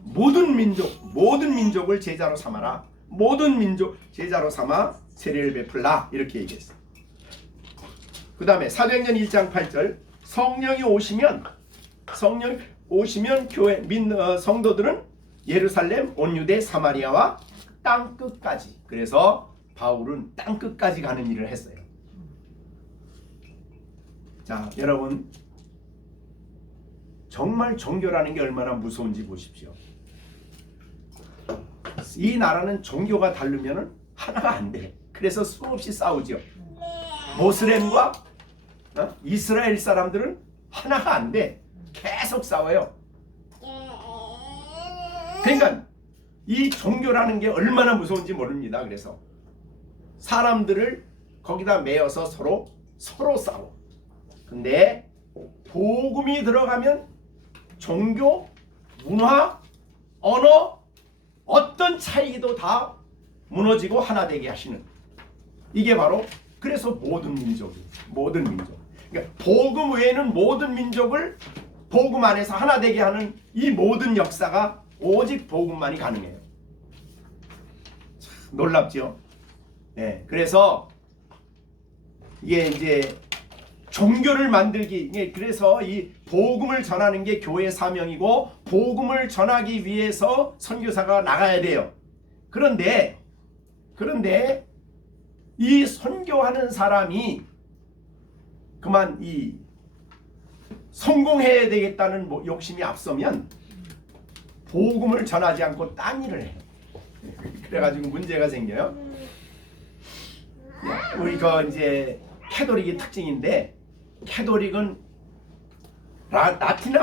모든 민족을 제자로 삼아라. 모든 민족 제자로 삼아 세례를 베풀라. 이렇게 얘기했어요. 그 다음에 사도행전 1장 8절 성령이 오시면 교회 성도들은 예루살렘 온 유대 사마리아와 땅끝까지. 그래서 바울은 땅끝까지 가는 일을 했어요. 자, 여러분 정말 종교라는 게 얼마나 무서운지 보십시오. 이 나라는 종교가 다르면 하나가 안 돼. 그래서 수없이 싸우죠. 모슬렘과 이스라엘 사람들은 하나가 안 돼. 계속 싸워요. 그러니까 이 종교라는 게 얼마나 무서운지 모릅니다. 그래서 사람들을 거기다 매어서 서로 싸워. 근데 복음이 들어가면 종교, 문화, 언어 어떤 차이도 다 무너지고 하나 되게 하시는, 이게 바로 그래서 모든 민족. 그러니까 복음 외에는 모든 민족을 복음 안에서 하나 되게 하는 이 모든 역사가 오직 복음만이 가능해요. 참 놀랍죠? 네, 그래서 이게 이제 종교를 만들기, 그래서 이 복음을 전하는 게 교회의 사명이고 복음을 전하기 위해서 선교사가 나가야 돼요. 그런데 이 선교하는 사람이 그만 이 성공해야 되겠다는 욕심이 앞서면 복음을 전하지 않고 딴 일을 해요. 그래가지고 문제가 생겨요. 우리 이제 캐톨릭의 특징인데, 캐톨릭은 라틴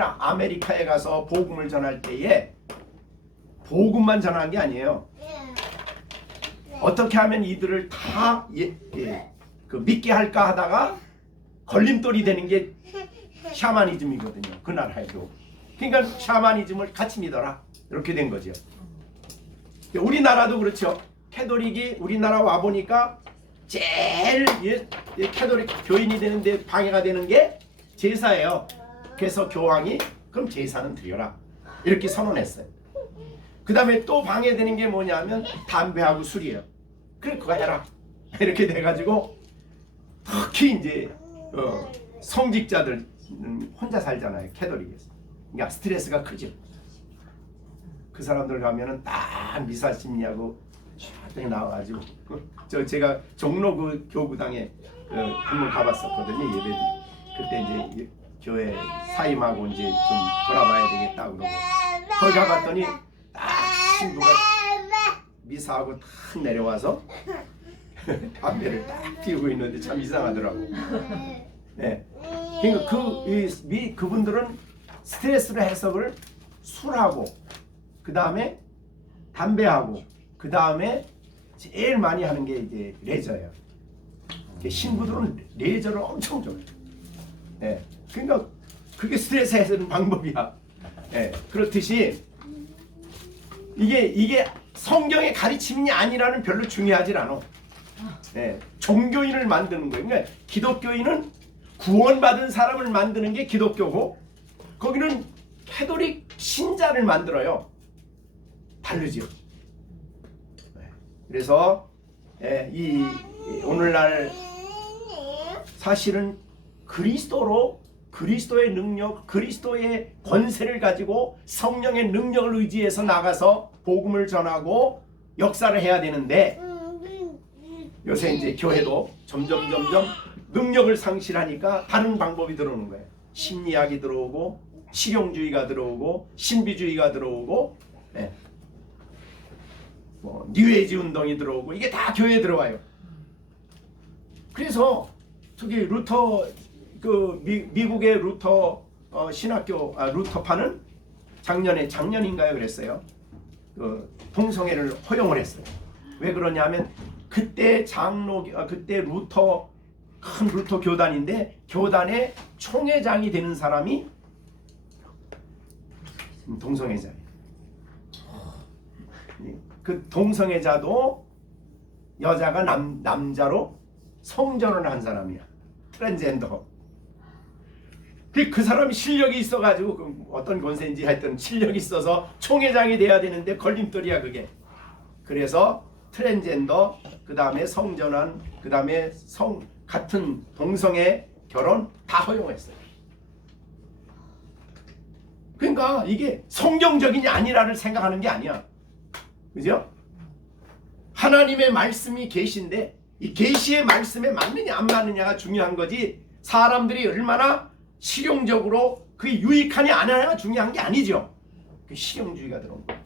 아메리카에 가서 복음을 전할 때에 복음만 전하는 게 아니에요. 어떻게 하면 이들을 다 믿게 할까 하다가 걸림돌이 되는 게 샤머니즘이거든요. 그 나라에도. 그러니까 샤머니즘을 같이 믿어라. 이렇게 된 거죠. 우리나라도 그렇죠. 캐톨릭이 우리나라 와 보니까 제일 캐톨릭 교인이 되는데 방해가 되는 게 제사예요. 그래서 교황이 그럼 제사는 드려라. 이렇게 선언했어요. 그 다음에 또 방해되는 게 뭐냐면 담배하고 술이에요. 그래 그거 해라. 이렇게 돼가지고 특히 이제 성직자들 혼자 살잖아요. 캐톨릭에서. 그러니까 스트레스가 크죠. 그 사람들 가면은 딱 미사 심리하고 쫙 나와가지고 제가 종로 그 교구당에 한번 가봤었거든요. 예배. 그때 이제 교회 사임하고 이제 좀 돌아봐야 되겠다 그러고 거기 가봤더니 딱 신부가 미사하고 딱 내려와서 담배를 딱 피우고 있는데 참 이상하더라고. 네. 그러니까 그분들은 스트레스를 해석을 술하고 그 다음에 담배하고 그 다음에 제일 많이 하는 게 이제 레저예요. 신부들은 레저를 엄청 좋아해요. 네. 그러니까 그게 스트레스 해소하는 방법이야. 네. 그렇듯이 이게 성경의 가르침이 아니라는 별로 중요하지 않아. 네. 종교인을 만드는 거예요. 그러니까 기독교인은 구원받은 사람을 만드는 게 기독교고 거기는 캐톨릭 신자를 만들어요. 다르죠. 그래서 이 오늘날 사실은 그리스도의 능력, 그리스도의 권세를 가지고 성령의 능력을 의지해서 나가서 복음을 전하고 역사를 해야 되는데 요새 이제 교회도 점점 능력을 상실하니까 다른 방법이 들어오는 거예요. 심리학이 들어오고 실용주의가 들어오고 신비주의가 들어오고 뉴에이지 운동이 들어오고 이게 다 교회에 들어와요. 그래서 저기 미국의 루터 신학교 루터파는 작년인가요 그랬어요. 동성애를 허용을 했어요. 왜 그러냐면 그때 그때 큰 루터 교단인데 교단의 총회장이 되는 사람이 동성애자예요. 그 동성애자도 여자가 남자로 성전을 한 사람이야. 트랜스젠더. 그 사람이 실력이 있어가지고 어떤 권세인지 하여튼 실력이 있어서 총회장이 돼야 되는데 걸림돌이야 그게. 그래서 트랜스젠더, 그 다음에 성전환, 그 다음에 같은 동성애 결혼 다 허용했어요. 그러니까 이게 성경적이냐 아니라를 생각하는 게 아니야. 그죠? 하나님의 말씀이 계시인데 이 계시의 말씀에 맞느냐 안 맞느냐가 중요한 거지, 사람들이 얼마나 실용적으로 그게 유익하냐 안 하냐가 중요한 게 아니죠. 그 실용주의가 들어온 거예요.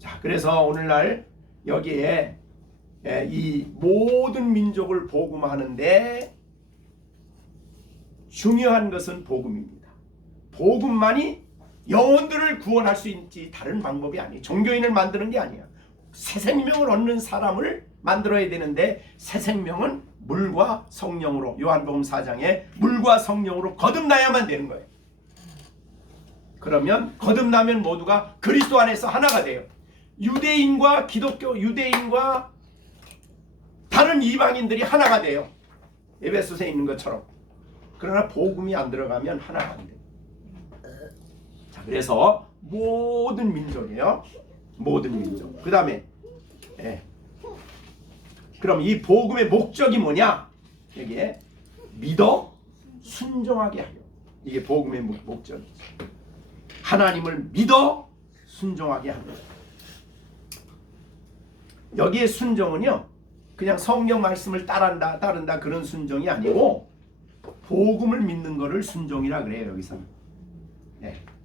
자, 그래서 오늘날 여기에 이 모든 민족을 복음하는데 중요한 것은 복음입니다. 복음만이 영혼들을 구원할 수 있지 다른 방법이 아니에요. 종교인을 만드는 게 아니야. 새 생명을 얻는 사람을 만들어야 되는데 새 생명은 물과 성령으로, 요한복음 4장에 물과 성령으로 거듭나야만 되는 거예요. 그러면 거듭나면 모두가 그리스도 안에서 하나가 돼요. 유대인과 기독교, 유대인과 다른 이방인들이 하나가 돼요. 에베소서에 있는 것처럼. 그러나 복음이 안 들어가면 하나가 안 돼요. 자, 그래서 모든 민족이에요. 모든 민족. 그 다음에 그럼 이 복음의 목적이 뭐냐? 여기에 믿어 순종하게 하려. 이게 복음의 목적이죠. 하나님을 믿어 순종하게 하려. 여기에 순종은요, 그냥 성경 말씀을 따른다 그런 순종이 아니고 복음을 믿는 거를 순종이라 그래요. 여기서.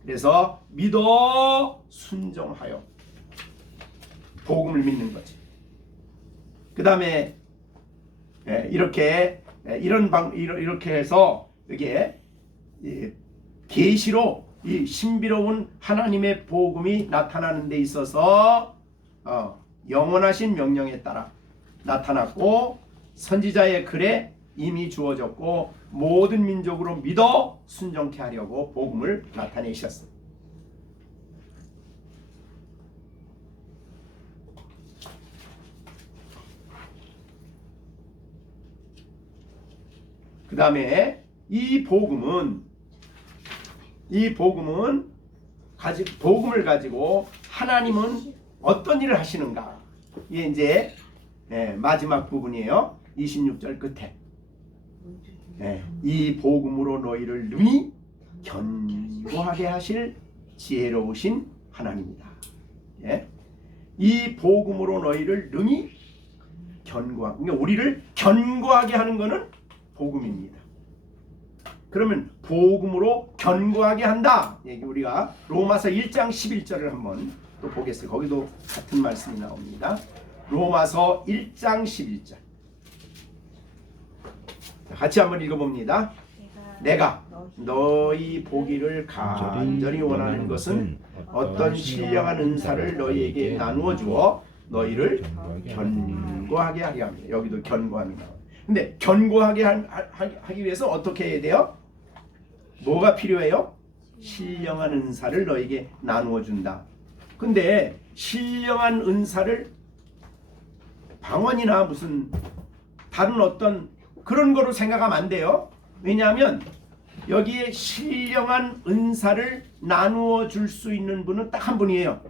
그래서 믿어 순종하여 복음을 믿는 거지. 그 다음에 이렇게 해서 이게 계시로 이 신비로운 하나님의 복음이 나타나는 데 있어서 영원하신 명령에 따라 나타났고, 선지자의 글에 이미 주어졌고, 모든 민족으로 믿어 순종케 하려고 복음을 나타내셨어요. 그 다음에 이 복음을 가지고 하나님은 어떤 일을 하시는가? 이게 이제 마지막 부분이에요. 26절 끝에 이 복음으로 너희를 능히 견고하게 하실 지혜로우신 하나님이다. 이 복음으로 너희를 능히 그러니까 우리를 견고하게 하는 것은 복음입니다. 그러면 복음으로 견고하게 한다. 우리가 로마서 1장 11절을 한번 또 보겠어요. 거기도 같은 말씀이 나옵니다. 로마서 1장 11절. 같이 한번 읽어봅니다. 내가 너희 보기를 간절히 원하는 것은 어떤 신령한 은사를 너희에게 나누어 주어 너희를 견고하게 하게 합니다. 여기도 견고함이 나와요. 근데 견고하게 하기 위해서 어떻게 해야 돼요? 뭐가 필요해요? 신령한 은사를 너에게 나누어 준다. 근데 신령한 은사를 방언이나 무슨 다른 어떤 그런 거로 생각하면 안 돼요. 왜냐하면 여기에 신령한 은사를 나누어 줄 수 있는 분은 딱 한 분이에요.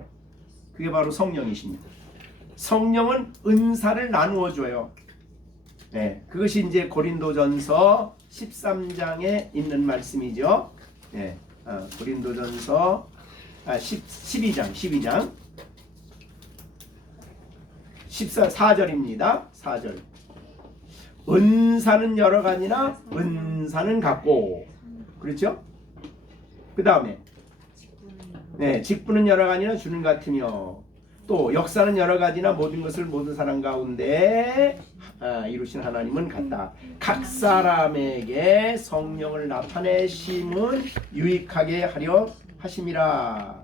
그게 바로 성령이십니다. 성령은 은사를 나누어 줘요. 그것이 이제 고린도전서 13장에 있는 말씀이죠. 고린도전서 12장 4절입니다. 4절. 은사는 여러 가지나 은사는 같고, 그렇죠? 그 다음에 직분은 여러 가지나 주는 같으며, 또 역사는 여러 가지나 모든 것을 모든 사람 가운데 이루신 하나님은 같다. 각 사람에게 성령을 나타내심은 유익하게 하려 하심이라.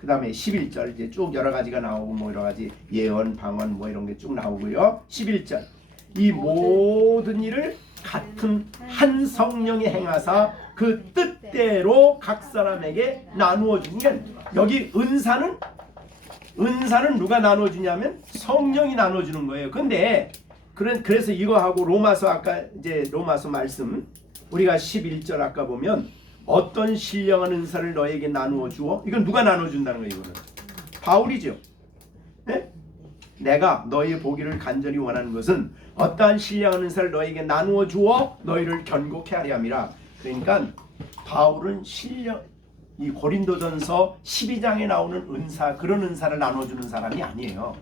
그 다음에 11절 이제 쭉 여러 가지가 나오고, 뭐 여러 가지 예언, 방언 뭐 이런 게 쭉 나오고요. 11절. 이 모든 일을 같은 한 성령이 행하사 그 뜻대로 각 사람에게 나누어 주는 게, 여기 은사는 은사는 누가 나눠주냐면 성령이 나눠주는 거예요. 근데 그래서 이거하고 로마서 아까 이제 로마서 말씀 우리가 11절 아까 보면 어떤 신령한 은사를 너에게 나누어 주어 이건 누가 나눠준다는 거예요. 이거는 바울이죠. 네? 내가 너희 보기를 간절히 원하는 것은 어떠한 신령한 은사를 너에게 나누어 주어 너희를 견고케 하려 함이라. 그러니까 바울은 이 고린도전서 12장에 나오는 은사 그런 은사를 나눠주는 사람이 아니에요.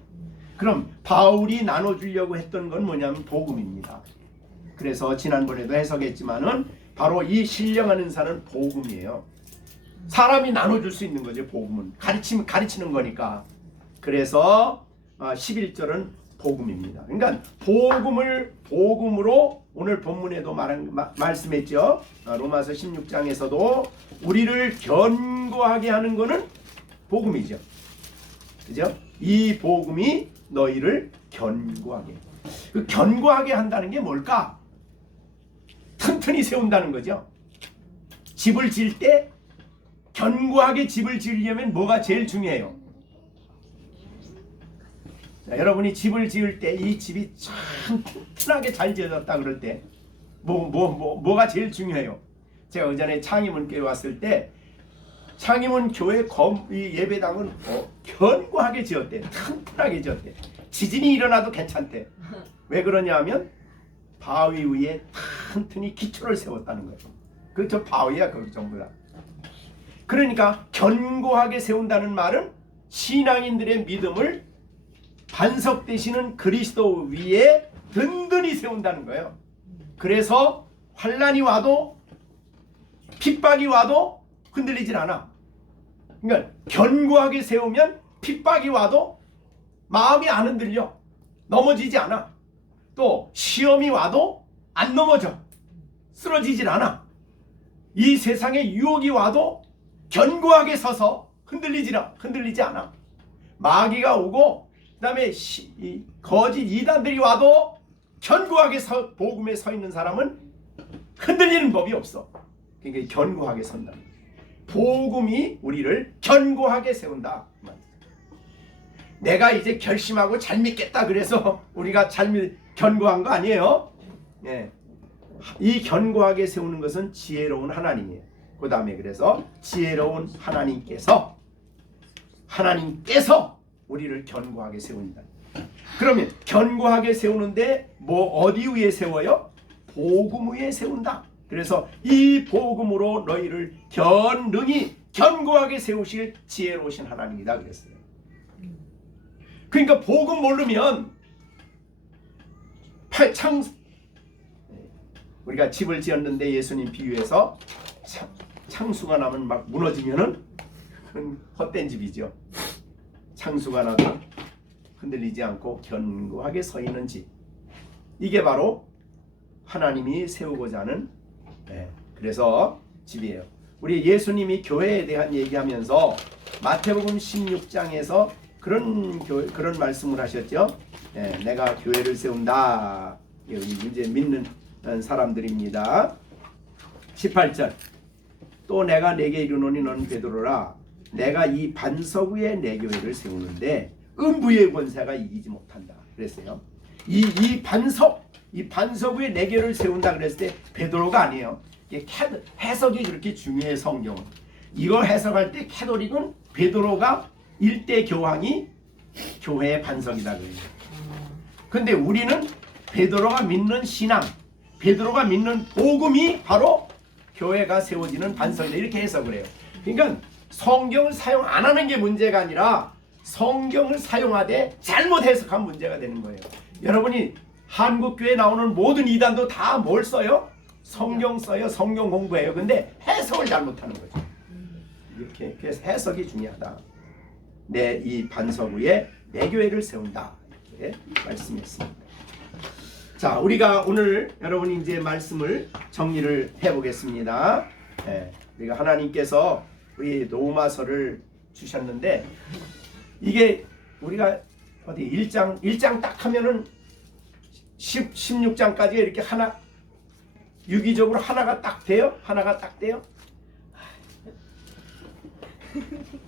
그럼 바울이 나눠주려고 했던 건 뭐냐면 복음입니다. 그래서 지난번에도 해석했지만은 바로 이 신령한 은사는 복음이에요. 사람이 나눠줄 수 있는 거죠. 복음은 가르치는 거니까. 그래서 11절은 복음입니다. 그러니까 복음으로 오늘 본문에도 말씀했죠. 로마서 16장에서도 우리를 견고하게 하는 것은 복음이죠. 그죠? 이 복음이 너희를 견고하게. 그 견고하게 한다는 게 뭘까? 튼튼히 세운다는 거죠. 집을 지을 때 견고하게 집을 지으려면 뭐가 제일 중요해요? 자, 여러분이 집을 지을 때 이 집이 참 튼튼하게 잘 지어졌다 그럴 때 뭐가 제일 중요해요? 제가 그전에 창의문 교회 왔을 때 창의문 교회 예배당은 견고하게 지었대. 튼튼하게 지었대. 지진이 일어나도 괜찮대. 왜 그러냐면 바위 위에 튼튼히 기초를 세웠다는 거예요. 그저 바위야 그 전부 다. 그러니까 견고하게 세운다는 말은 신앙인들의 믿음을 반석 되시는 그리스도 위에 든든히 세운다는 거예요. 그래서 환난이 와도 핍박이 와도 흔들리질 않아. 그러니까 견고하게 세우면 핍박이 와도 마음이 안 흔들려. 넘어지지 않아. 또 시험이 와도 안 넘어져. 쓰러지질 않아. 이 세상에 유혹이 와도 견고하게 서서 흔들리지 않아. 마귀가 오고 그다음에 거짓 이단들이 와도 견고하게 복음에 서 있는 사람은 흔들리는 법이 없어. 그러니까 견고하게 선다. 복음이 우리를 견고하게 세운다. 내가 이제 결심하고 잘 믿겠다 그래서 우리가 견고한 거 아니에요. 예. 이 견고하게 세우는 것은 지혜로운 하나님이에요. 그 다음에 그래서 지혜로운 하나님께서 우리를 견고하게 세운다. 그러면 견고하게 세우는데 어디 위에 세워요? 복음 위에 세운다. 그래서 이 복음으로 너희를 능히 견고하게 세우실 지혜로우신 하나님이다 그랬어요. 그러니까 복음 모르면 우리가 집을 지었는데 예수님 비유해서 창수가 나면 막 무너지면은 그건 헛된 집이죠. 창수가 나도 흔들리지 않고 견고하게 서 있는 집. 이게 바로 하나님이 세우고자 하는 그래서 집이에요. 우리 예수님이 교회에 대한 얘기하면서 마태복음 16장에서 그런 말씀을 하셨죠. 내가 교회를 세운다. 이제 믿는 사람들입니다. 18절 또 내가 내게 이르노니 너는 베드로라. 내가 이 반석 위에 내 교회를 세우는데 음부의 권세가 이기지 못한다 그랬어요. 이 반석 위에 내 교회를 세운다 그랬을 때 베드로가 아니에요. 해석이 그렇게 중요해. 성경은 이걸 해석할 때 캐톨릭은 베드로가 일대 교황이 교회의 반석이다 그래요. 근데 우리는 베드로가 믿는 신앙, 베드로가 믿는 복음이 바로 교회가 세워지는 반석이다 이렇게 해석을 해요. 그러니까 성경을 사용 안 하는 게 문제가 아니라 성경을 사용하되 잘못 해석한 문제가 되는 거예요. 여러분이 한국교회에 나오는 모든 이단도 다 뭘 써요? 성경 써요. 성경 공부해요. 근데 해석을 잘못하는 거죠. 이렇게 그래서 해석이 중요하다. 이 반석 위에 내 교회를 세운다 이렇게 말씀했습니다. 자, 우리가 오늘 여러분이 이제 말씀을 정리를 해보겠습니다. 우리가 하나님께서 우리 로마서를 주셨는데 이게 우리가 어디 1장 딱 하면은 16장까지 이렇게 유기적으로 하나가 딱 돼요?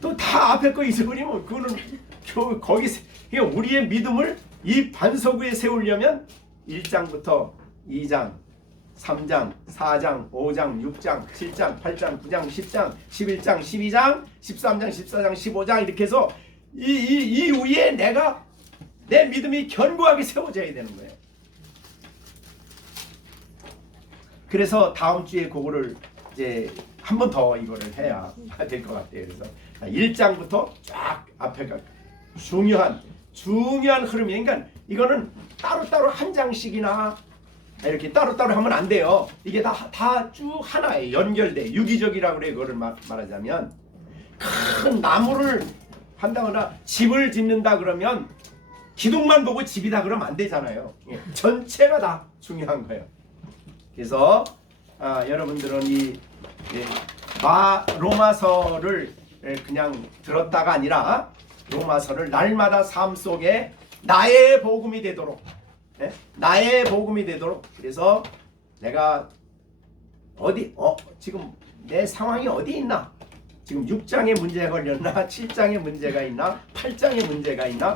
또 다 앞에 거 잊어버리면 그거는 거기 그러니까 우리의 믿음을 이 반석 위에 세우려면 1장부터 2장, 3장, 4장, 5장, 6장, 7장, 8장, 9장, 10장, 11장, 12장, 13장, 14장, 15장 이렇게 해서 이 위에 내 믿음이 견고하게 세워져야 되는 거예요. 그래서 다음 주에 그거를 이제 한 번 더 이거를 해야 될 것 같아요. 그래서 1장부터 쫙 앞에가 중요한 흐름이, 그러니까 이거는 따로따로 한 장씩이나 이렇게 따로따로 하면 안 돼요. 이게 다 쭉 하나에 연결돼. 유기적이라고 그래요. 그거를 말하자면 큰 나무를 한다거나 집을 짓는다 그러면 기둥만 보고 집이다 그러면 안 되잖아요. 전체가 다 중요한 거예요. 그래서 여러분들은 이 로마서를 그냥 들었다가 아니라 로마서를 날마다 삶 속에 나의 복음이 되도록, 나의 복음이 되도록. 그래서 내가 지금 내 상황이 어디 있나? 지금 6장에 문제가 걸렸나? 7장에 문제가 있나? 8장에 문제가 있나?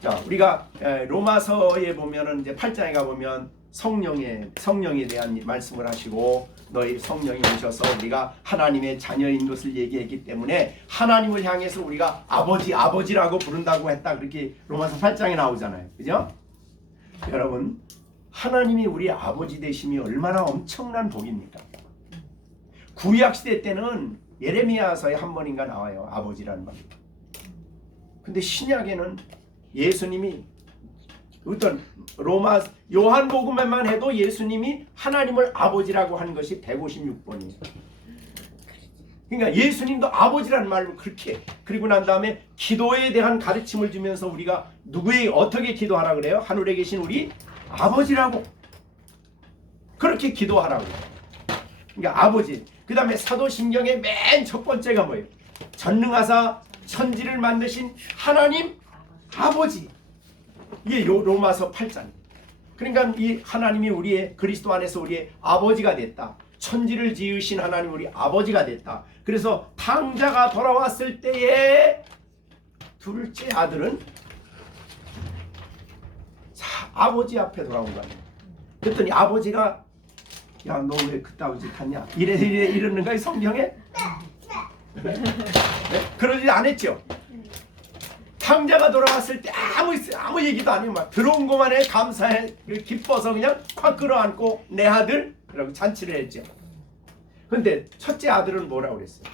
자, 우리가 로마서에 보면은 이제 8장에 가 보면 성령에 대한 말씀을 하시고, 너희 성령이 오셔서 우리가 하나님의 자녀인 것을 얘기했기 때문에 하나님을 향해서 우리가 아버지라고 부른다고 했다. 그렇게 로마서 8장에 나오잖아요. 그죠? 여러분, 하나님이 우리 아버지 되심이 얼마나 엄청난 복입니까? 구약 시대 때는 예레미야서에 한 번인가 나와요. 아버지라는 말이. 근데 신약에는 예수님이 어떤 요한복음에만 해도 예수님이 하나님을 아버지라고 한 것이 156번이에요. 그러니까 예수님도 아버지라는 말로 그렇게, 그리고 난 다음에 기도에 대한 가르침을 주면서 우리가 누구에게 어떻게 기도하라 그래요? 하늘에 계신 우리 아버지라고 그렇게 기도하라고 해요. 그러니까 아버지. 그 다음에 사도신경의 맨 첫 번째가 뭐예요? 전능하사 천지를 만드신 하나님 아버지. 이게 로마서 8장. 그러니까 이 하나님이 우리의 그리스도 안에서 우리의 아버지가 됐다. 천지를 지으신 하나님 우리 아버지가 됐다. 그래서 탕자가 돌아왔을 때에 둘째 아들은 아버지 앞에 돌아온 거 아니에요. 그랬더니 아버지가 야, 너 왜 그따위 짓 하냐? 이러는가 이 성경에? 네? 그러지 않았죠. 탕자가 돌아왔을 때 아무 얘기도 안 해요. 막 들어온 것만에 감사해 기뻐서 그냥 확 끌어안고 내 아들 라고 잔치를 했죠. 근데 첫째 아들은 뭐라고 그랬어요?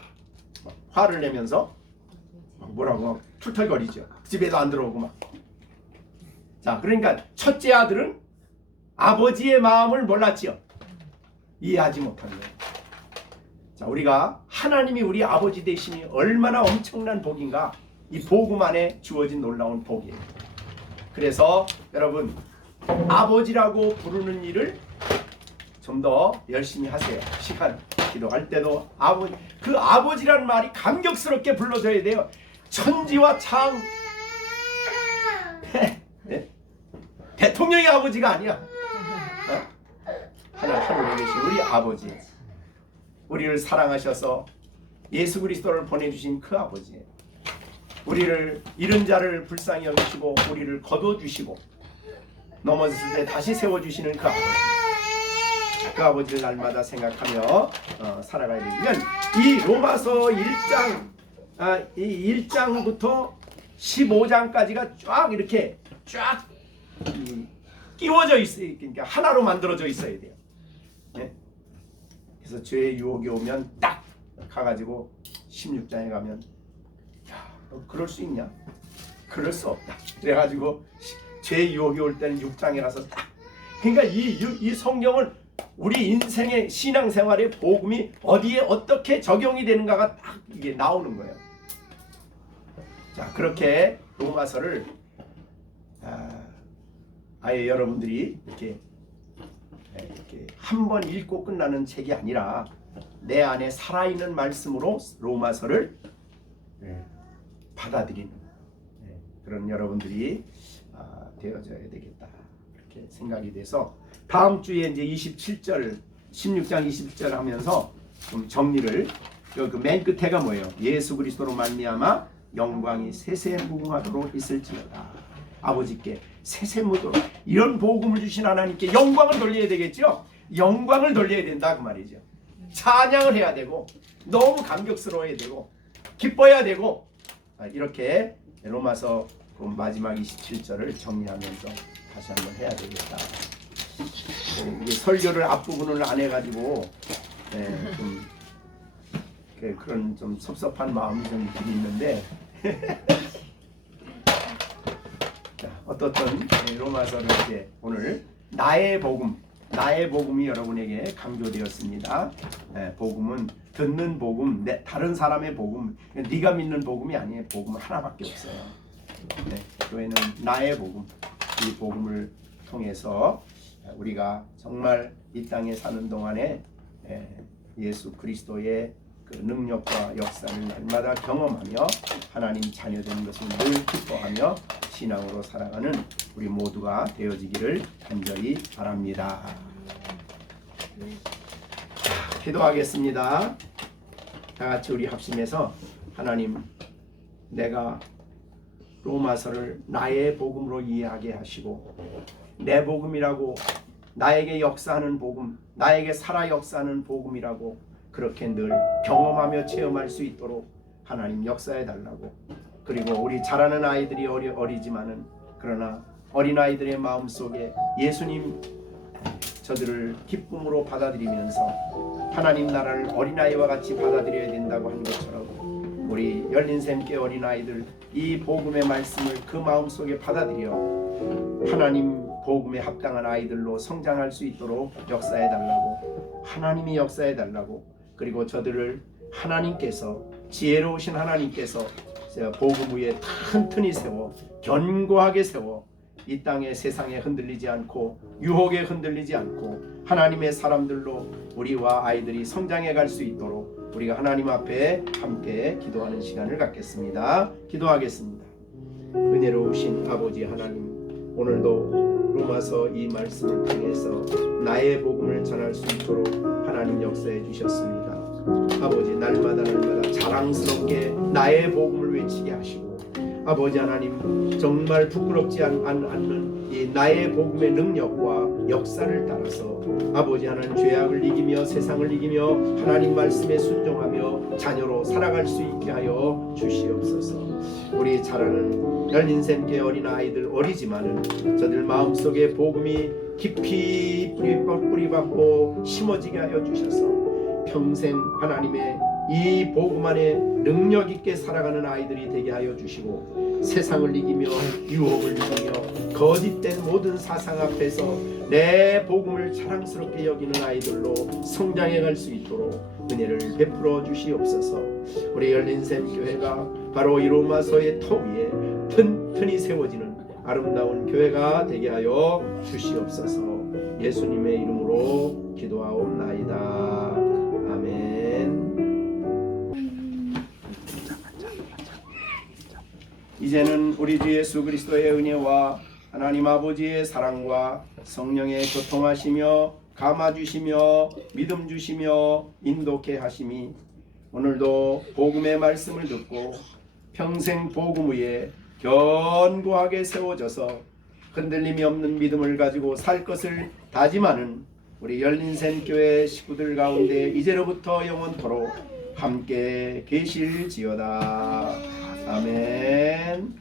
막 화를 내면서 뭐라고 막 툴툴거리죠. 집에도 안 들어오고 막. 자, 그러니까 첫째 아들은 아버지의 마음을 몰랐지요. 이해하지 못한 거예요. 자, 우리가 하나님이 우리 아버지 되심이 얼마나 엄청난 복인가. 이 복음 안에 주어진 놀라운 복이에요. 그래서 여러분, 아버지라고 부르는 일을 좀 더 열심히 하세요. 시간 기도할 때도 그 아버지라는 말이 감격스럽게 불러줘야 돼요. 천지와 창 네? 대통령의 아버지가 아니야. 하늘에 계신 우리 아버지, 우리를 사랑하셔서 예수 그리스도를 보내주신 그 아버지예요. 우리를 잃은 자를 불쌍히 여기시고 우리를 거둬주시고 넘어졌을 때 다시 세워주시는 그 아버지. 그 아버지를 날마다 생각하며 살아가야 되면 이 로마서 1장부터 15장까지가 쫙 이렇게 쫙 끼워져 있어요. 그러니까 하나로 만들어져 있어야 돼요. 네? 그래서 죄의 유혹이 오면 딱 가가지고 16장에 가면 너 그럴 수 있냐? 그럴 수 없다. 그래가지고 죄의 유혹이 올 때는 6장이라서 딱. 그러니까 이 성경은 우리 인생의 신앙생활의 복음이 어디에 어떻게 적용이 되는가가 딱 이게 나오는 거예요. 자, 그렇게 로마서를 아예 여러분들이 이렇게 한 번 읽고 끝나는 책이 아니라 내 안에 살아있는 말씀으로 로마서를 받아들이는 그런 여러분들이 되어져야 되겠다. 이렇게 생각이 돼서 다음 주에 이제 27절, 16장 20절 하면서 좀 정리를, 그 맨 끝에가 뭐예요? 예수 그리스도로 말미암아 영광이 세세무궁하도록 있을지어다. 아버지께 세세무도록 이런 복음을 주신 하나님께 영광을 돌려야 되겠죠. 영광을 돌려야 된다 그 말이죠. 찬양을 해야 되고 너무 감격스러워야 되고 기뻐야 되고, 이렇게 로마서 마지막 27절을 정리하면서 다시 한번 해야 되겠다. 이게 설교를 앞부분을 안 해가지고 좀 그런 좀 섭섭한 마음이 좀 있는데 자, 어떻든 로마서를 이제 오늘 나의 복음이 여러분에게 강조되었습니다. 복음은 듣는 복음, 다른 사람의 복음, 네가 믿는 복음이 아니에요. 복음은 하나밖에 없어요. 교회는 나의 복음, 이 복음을 통해서 우리가 정말 이 땅에 사는 동안에 예수 그리스도의 그 능력과 역사를 날마다 경험하며 하나님 자녀된 것을 늘 기뻐하며 신앙으로 살아가는 우리 모두가 되어지기를 간절히 바랍니다. 기도하겠습니다. 다 같이 우리 합심해서 하나님, 내가 로마서를 나의 복음으로 이해하게 하시고 내 복음이라고, 나에게 역사하는 복음, 나에게 살아 역사하는 복음이라고 그렇게 늘 경험하며 체험할 수 있도록 하나님 역사해 달라고. 그리고 우리 자라는 아이들이 어리지만은 그러나 어린아이들의 마음속에 예수님 저들을 기쁨으로 받아들이면서 하나님 나라를 어린아이와 같이 받아들여야 된다고 한 것처럼 우리 열린샘교회 어린아이들 이 복음의 말씀을 그 마음속에 받아들여 하나님 복음에 합당한 아이들로 성장할 수 있도록 역사해 달라고, 하나님이 역사해 달라고. 그리고 저들을 하나님께서, 지혜로우신 하나님께서 복음 위에 튼튼히 세워 견고하게 세워 이 땅의 세상에 흔들리지 않고 유혹에 흔들리지 않고 하나님의 사람들로 우리와 아이들이 성장해 갈 수 있도록 우리가 하나님 앞에 함께 기도하는 시간을 갖겠습니다. 기도하겠습니다. 은혜로우신 아버지 하나님, 오늘도 로마서 이 말씀을 통해서 나의 복음을 전할 수 있도록 하나님 역사해 주셨습니다. 아버지, 날마다 자랑스럽게 나의 복음을 외치게 하시고, 아버지 하나님, 정말 부끄럽지 않는 이 나의 복음의 능력과 역사를 따라서 아버지 하나님, 죄악을 이기며 세상을 이기며 하나님 말씀에 순종하며 자녀로 살아갈 수 있게 하여 주시옵소서. 우리 자라는 열린샘교회 어린 아이들, 어리지만은 저들 마음속에 복음이 깊이 뿌리박고 심어지게 하여 주셔서 평생 하나님의 이 복음 안에 능력 있게 살아가는 아이들이 되게 하여 주시고, 세상을 이기며 유혹을 이기며 거짓된 모든 사상 앞에서 내 복음을 자랑스럽게 여기는 아이들로 성장해 갈 수 있도록 은혜를 베풀어 주시옵소서. 우리 열린샘교회가 바로 이 로마서의 터 위에 튼튼히 세워지는 아름다운 교회가 되게 하여 주시옵소서. 예수님의 이름으로 기도하옵나이다. 아멘. 이제는 우리 주 예수 그리스도의 은혜와 하나님 아버지의 사랑과 성령의 교통하시며 감화주시며 믿음 주시며 인도케 하심이 오늘도 복음의 말씀을 듣고 평생 복음 위에 견고하게 세워져서 흔들림이 없는 믿음을 가지고 살 것을 다짐하는 우리 열린샘교회 식구들 가운데 이제로부터 영원토록 함께 계실지어다. 아멘.